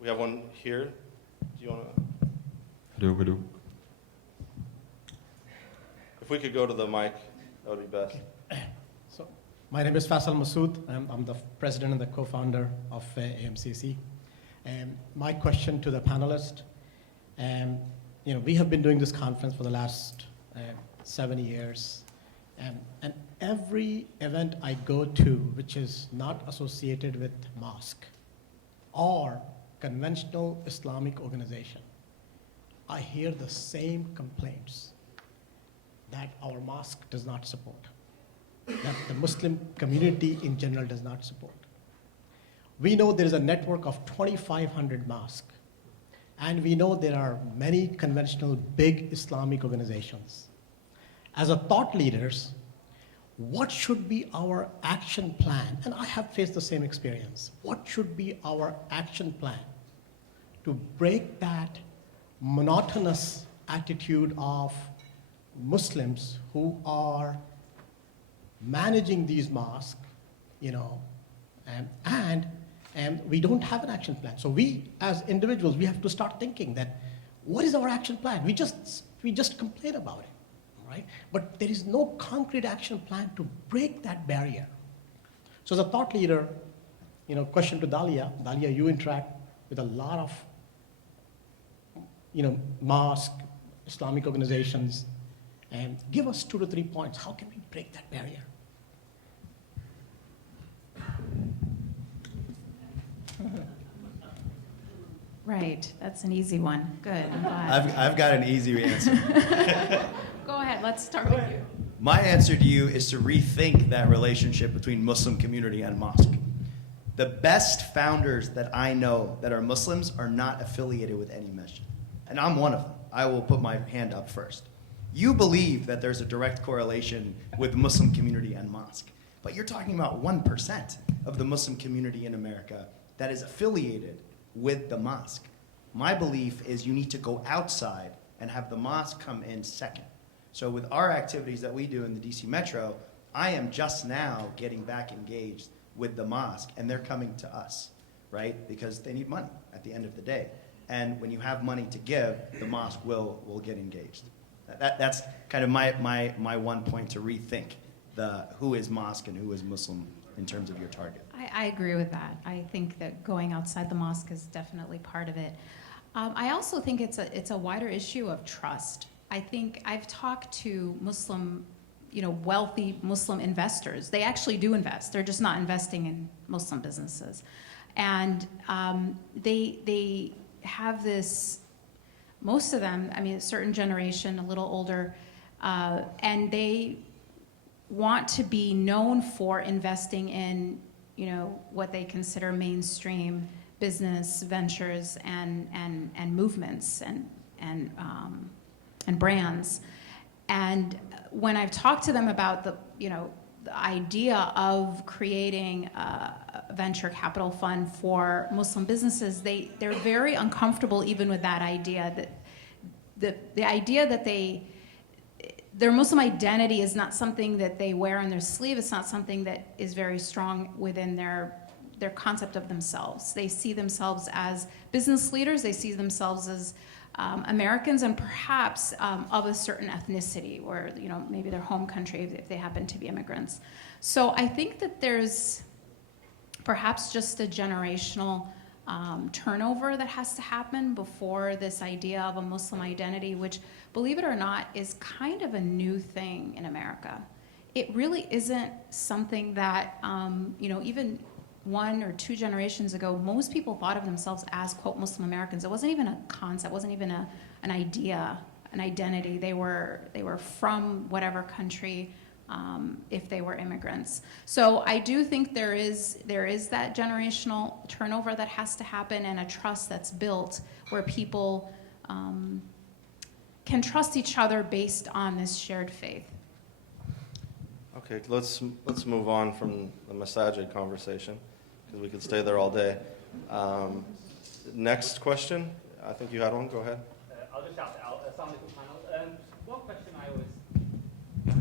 We have one here. Do you want to? Hello. If we could go to the mic, that would be best. So, my name is Faisal Masood. I'm the president and the co-founder of AMCC. My question to the panelists, we have been doing this conference for the last 7 years, and every event I go to which is not associated with mosque or conventional Islamic organization, I hear the same complaints that our mosque does not support, that the Muslim community in general does not support. We know there is a network of 2,500 mosques, and we know there are many conventional big Islamic organizations. As a thought leaders, what should be our action plan? And I have faced the same experience. What should be our action plan to break that monotonous attitude of Muslims who are managing these mosques, and we don't have an action plan. So we, as individuals, we have to start thinking that, what is our action plan? We just complain about it, right? But there is no concrete action plan to break that barrier. So as a thought leader, question to Dalia. Dalia, you interact with a lot of, mosque, Islamic organizations, and give us 2 to 3 points. How can we break that barrier? Right, that's an easy one. Good, I'm glad. I've got an easy answer. Go ahead, let's start with you. My answer to you is to rethink that relationship between Muslim community and mosque. The best founders that I know that are Muslims are not affiliated with any masjid. And I'm one of them. I will put my hand up first. You believe that there's a direct correlation with the Muslim community and mosque, but you're talking about 1% of the Muslim community in America that is affiliated with the mosque. My belief is you need to go outside and have the mosque come in second. So with our activities that we do in the DC Metro, I am just now getting back engaged with the mosque, and they're coming to us, right? Because they need money at the end of the day. And when you have money to give, the mosque will get engaged. That's kind of my one point to rethink the who is mosque and who is Muslim in terms of your target. I agree with that. I think that going outside the mosque is definitely part of it. I also think it's a wider issue of trust. I think I've talked to Muslim, wealthy Muslim investors. They actually do invest. They're just not investing in Muslim businesses. And they have this, most of them, a certain generation, a little older, and they want to be known for investing in, what they consider mainstream business ventures and movements and brands. And when I've talked to them about the idea of creating a venture capital fund for Muslim businesses, they're very uncomfortable even with that idea. That the idea that their Muslim identity is not something that they wear on their sleeve. It's not something that is very strong within their concept of themselves. They see themselves as business leaders. They see themselves as Americans, and perhaps of a certain ethnicity, or maybe their home country if they happen to be immigrants. So I think that there's perhaps just a generational turnover that has to happen before this idea of a Muslim identity, which, believe it or not, is kind of a new thing in America. It really isn't something that even 1 or 2 generations ago, most people thought of themselves as, quote, Muslim Americans. It wasn't even a concept, wasn't even an idea, an identity. They were from whatever country, if they were immigrants. So I do think there is that generational turnover that has to happen, and a trust that's built where people can trust each other based on this shared faith. Okay, let's move on from the masajid conversation, because we could stay there all day. Next question. I think you had one. Go ahead. I'll just shout it out. Assalamu alaikum panel. One question I always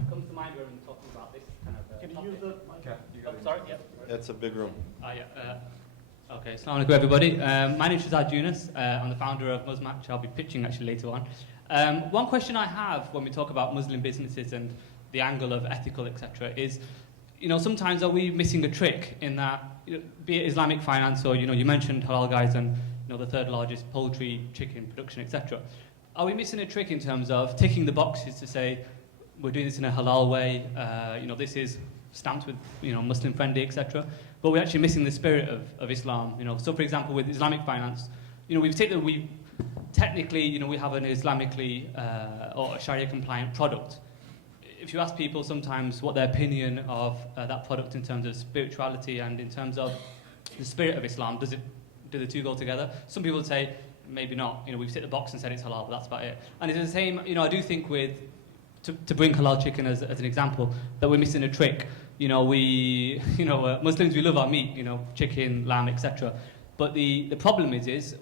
comes to mind when talking about this kind of Can you topic. use the mic? Oh, sorry. Yep. It's a big room. Okay. Assalamu alaikum everybody. My name is Shazad Yunus. I'm the founder of Muslim, which I'll be pitching actually later on. One question I have when we talk about Muslim businesses and the angle of ethical, etc., is, sometimes are we missing a trick in that, be it Islamic finance or, you mentioned halal guys and, the third largest poultry, chicken production, etc. Are we missing a trick in terms of ticking the boxes to say, we're doing this in a halal way, this is stamped with, Muslim friendly, etc., but we're actually missing the spirit of Islam, So for example, with Islamic finance, we technically, we have an Islamically or Sharia compliant product. If you ask people sometimes what their opinion of that product in terms of spirituality and in terms of the spirit of Islam, do the two go together? Some people would say, maybe not. We've ticked the box and said it's halal, but that's about it. And it's the same, I do think to bring halal chicken as an example, that we're missing a trick. Muslims, we love our meat, chicken, lamb, etc. But the problem is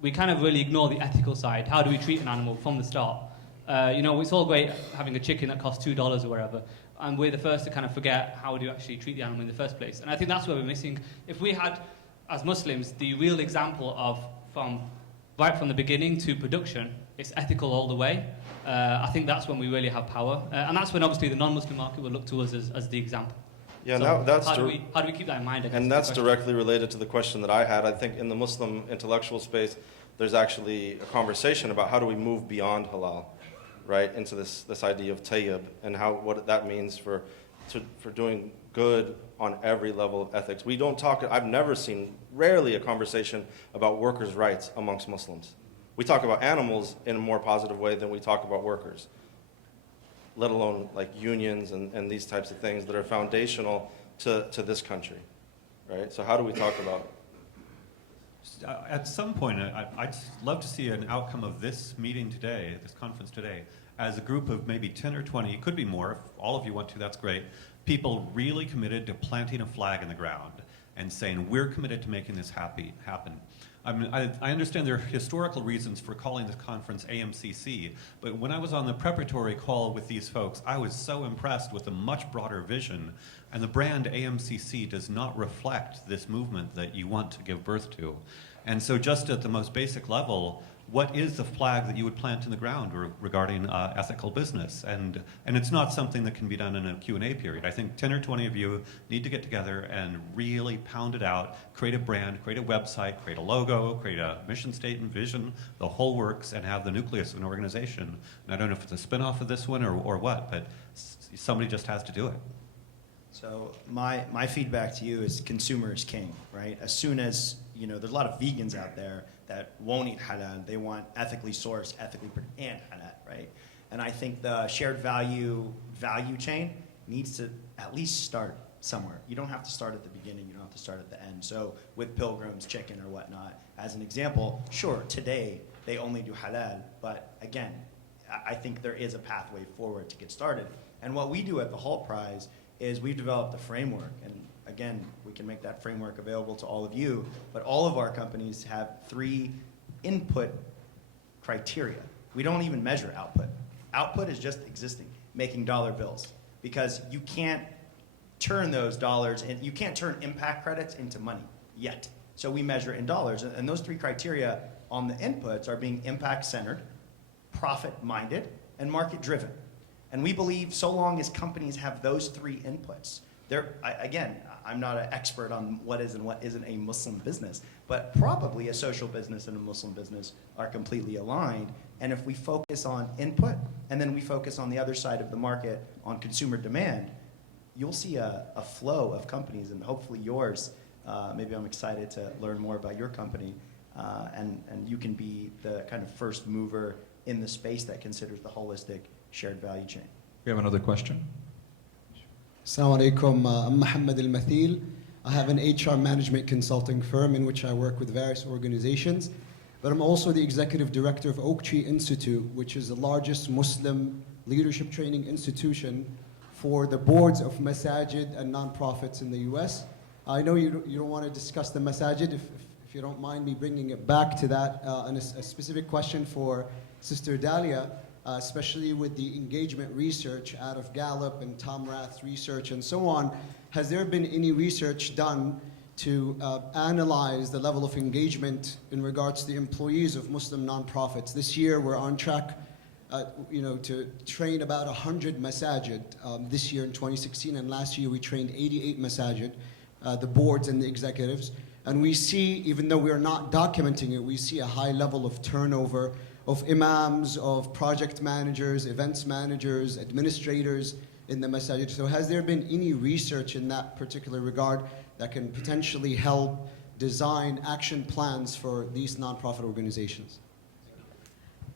we kind of really ignore the ethical side. How do we treat an animal from the start? It's all great having a chicken that costs $2 or wherever, and we're the first to kind of forget how do you actually treat the animal in the first place. And I think that's where we're missing. If we had, as Muslims, the real example of right from the beginning to production, it's ethical all the way, I think that's when we really have power. And that's when obviously the non-Muslim market will look to us as the example. Yeah, so how do we keep that in mind? And that's directly related to the question that I had. I think in the Muslim intellectual space, there's actually a conversation about how do we move beyond halal, right, into this idea of tayyib and what that means for doing good on every level of ethics. We don't talk. I've never seen, rarely, a conversation about workers' rights amongst Muslims. We talk about animals in a more positive way than we talk about workers, let alone like unions and these types of things that are foundational to this country. right? So how do we talk about At some point, I'd love to see an outcome of this meeting today, this conference today, as a group of maybe 10 or 20, it could be more, if all of you want to, that's great, people really committed to planting a flag in the ground and saying, we're committed to making this happen. I mean, I understand there are historical reasons for calling this conference AMCC, but when I was on the preparatory call with these folks, I was so impressed with a much broader vision, and the brand AMCC does not reflect this movement that you want to give birth to. And so just at the most basic level, what is the flag that you would plant in the ground regarding ethical business? And it's not something that can be done in a Q&A period. I think 10 or 20 of you need to get together and really pound it out, create a brand, create a website, create a logo, create a mission statement, vision, the whole works, and have the nucleus of an organization. And I don't know if it's a spin-off of this one or what, but somebody just has to do it. So my feedback to you is consumer is king, right? As soon as, you know, there's a lot of vegans out there that won't eat halal. They want ethically sourced, ethically produced, and halal, right? And I think the shared value chain needs to at least start somewhere. You don't have to start at the beginning. You don't have to start at the end. So with Pilgrim's Chicken or whatnot, as an example, sure, today they only do halal, but again, I think there is a pathway forward to get started. And what we do at the Hult Prize is we've developed a framework, and again, we can make that framework available to all of you, but all of our companies have 3 input criteria. We don't even measure output. Output is just existing, making dollar bills, because you can't turn those dollars, and you can't turn impact credits into money yet. So we measure in dollars, and those 3 criteria on the inputs are being impact-centered, profit-minded, and market-driven. And we believe so long as companies have those 3 inputs, again, I'm not an expert on what is and what isn't a Muslim business, but probably a social business and a Muslim business are completely aligned. And if we focus on input, and then we focus on the other side of the market on consumer demand, you'll see a flow of companies, and hopefully yours. Maybe I'm excited to learn more about your company, and you can be the kind of first mover in the space that considers the holistic shared value chain. We have another question. Assalamu alaikum. I'm Mohammed Al-Mathil. I have an HR management consulting firm in which I work with various organizations, but I'm also the executive director of Oak Tree Institute, which is the largest Muslim leadership training institution for the boards of masajid and nonprofits in the US. I know you don't want to discuss the masajid, if you don't mind me bringing it back to that, and a specific question for Sister Dalia. Especially with the engagement research out of Gallup and Tom Rath's research and so on, has there been any research done to analyze the level of engagement in regards to the employees of Muslim nonprofits? This year we're on track to train about 100 masajid this year in 2016, and last year we trained 88 masajid, the boards and the executives. And we see, even though we're not documenting it, we see a high level of turnover of imams, of project managers, events managers, administrators in the masajid. So has there been any research in that particular regard that can potentially help design action plans for these nonprofit organizations?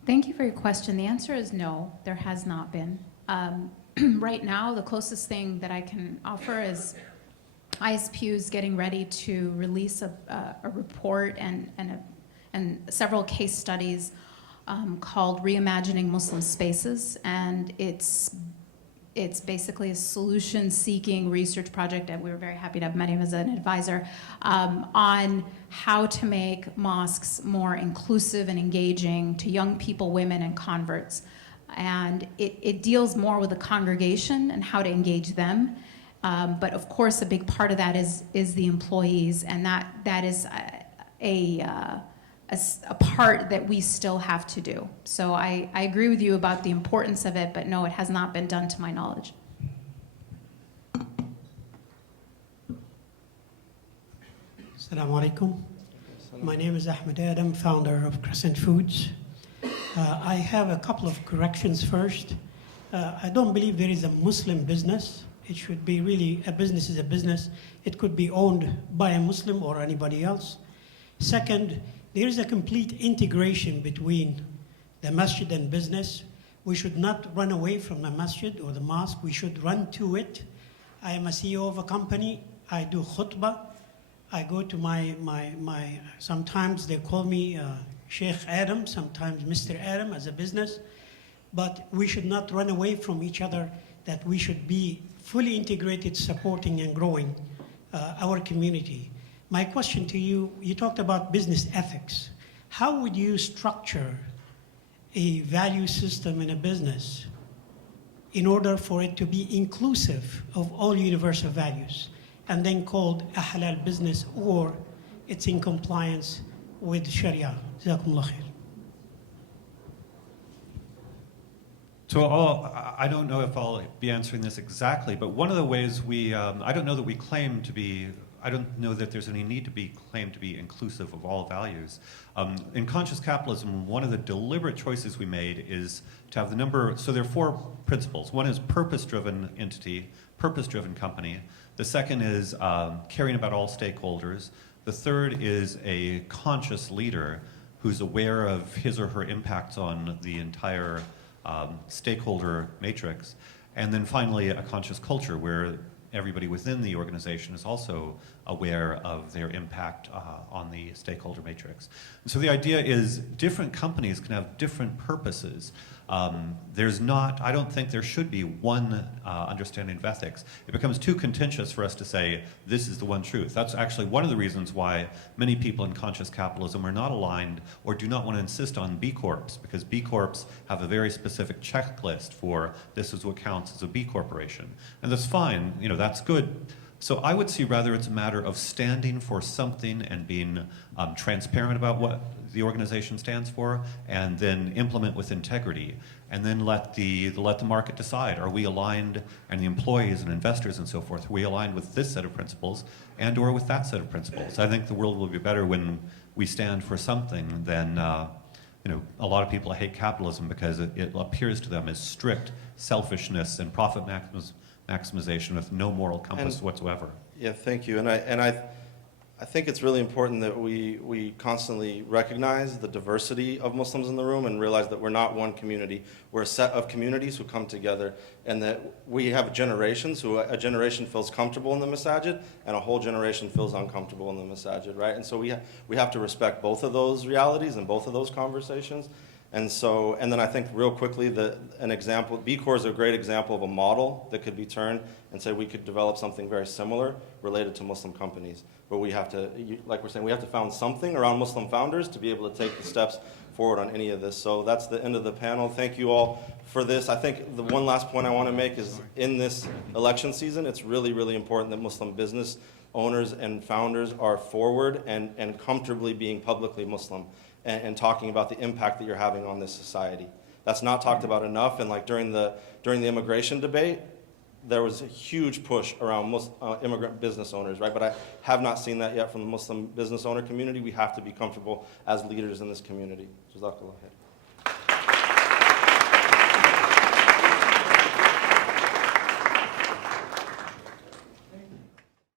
Thank you for your question. The answer is no, there has not been. Right now, the closest thing that I can offer is ISPU is getting ready to release a report and several case studies called Reimagining Muslim Spaces, and it's basically a solution-seeking research project, and we were very happy to have Maryam as an advisor, on how to make mosques more inclusive and engaging to young people, women, and converts. And it deals more with the congregation and how to engage them, but of course a big part of that is the employees, and that is a part that we still have to do. So I agree with you about the importance of it, but no, it has not been done to my knowledge. Assalamu alaikum. My name is Ahmad Adam, founder of Crescent Foods. I have a couple of corrections first. I don't believe there is a Muslim business. It should be really, a business is a business. It could be owned by a Muslim or anybody else. Second, there is a complete integration between the masjid and business. We should not run away from the masjid or the mosque. We should run to it. I am a CEO of a company. I do khutbah. I go to my sometimes they call me Sheikh Adam, sometimes Mr. Adam as a business, but we should not run away from each other, that we should be fully integrated, supporting and growing our community. My question to you, you talked about business ethics. How would you structure a value system in a business in order for it to be inclusive of all universal values, and then called a halal business, or it's in compliance with Sharia? Jazakumullah khair. So I don't know if I'll be answering this exactly, but one of the ways I don't know that we claim to be, I don't know that there's any need to be claimed to be inclusive of all values. In conscious capitalism, one of the deliberate choices we made is to have the number, so there are 4 principles. One is purpose-driven entity, purpose-driven company. The second is caring about all stakeholders. The third is a conscious leader who's aware of his or her impacts on the entire stakeholder matrix. And then finally, a conscious culture where everybody within the organization is also aware of their impact on the stakeholder matrix. And so the idea is different companies can have different purposes. I don't think there should be one understanding of ethics. It becomes too contentious for us to say, this is the one truth. That's actually one of the reasons why many people in conscious capitalism are not aligned or do not want to insist on B Corps, because B Corps have a very specific checklist for this is what counts as a B corporation. And that's fine, that's good. So I would see rather it's a matter of standing for something and being transparent about what the organization stands for, and then implement with integrity, and then let the market decide. Are we aligned, and the employees and investors and so forth, are we aligned with this set of principles and or with that set of principles? I think the world will be better when we stand for something than a lot of people hate capitalism because it appears to them as strict selfishness and profit maximization with no moral compass whatsoever. Yeah, thank you. And I think it's really important that we constantly recognize the diversity of Muslims in the room and realize that we're not one community. We're a set of communities who come together, and that we have generations who a generation feels comfortable in the masajid and a whole generation feels uncomfortable in the masajid, right? And so we have to respect both of those realities and both of those conversations. And then I think real quickly an example, B Corps is a great example of a model that could be turned and say we could develop something very similar related to Muslim companies. But we have to, like we're saying, we have to found something around Muslim founders to be able to take the steps forward on any of this. So that's the end of the panel. Thank you all for this. I think the one last point I want to make is in this election season, it's really, really important that Muslim business owners and founders are forward and comfortably being publicly Muslim and talking about the impact that you're having on this society. That's not talked about enough. And like during the immigration debate, there was a huge push around immigrant business owners, right? But I have not seen that yet from the Muslim business owner community. We have to be comfortable as leaders in this community. Jazakallah khair.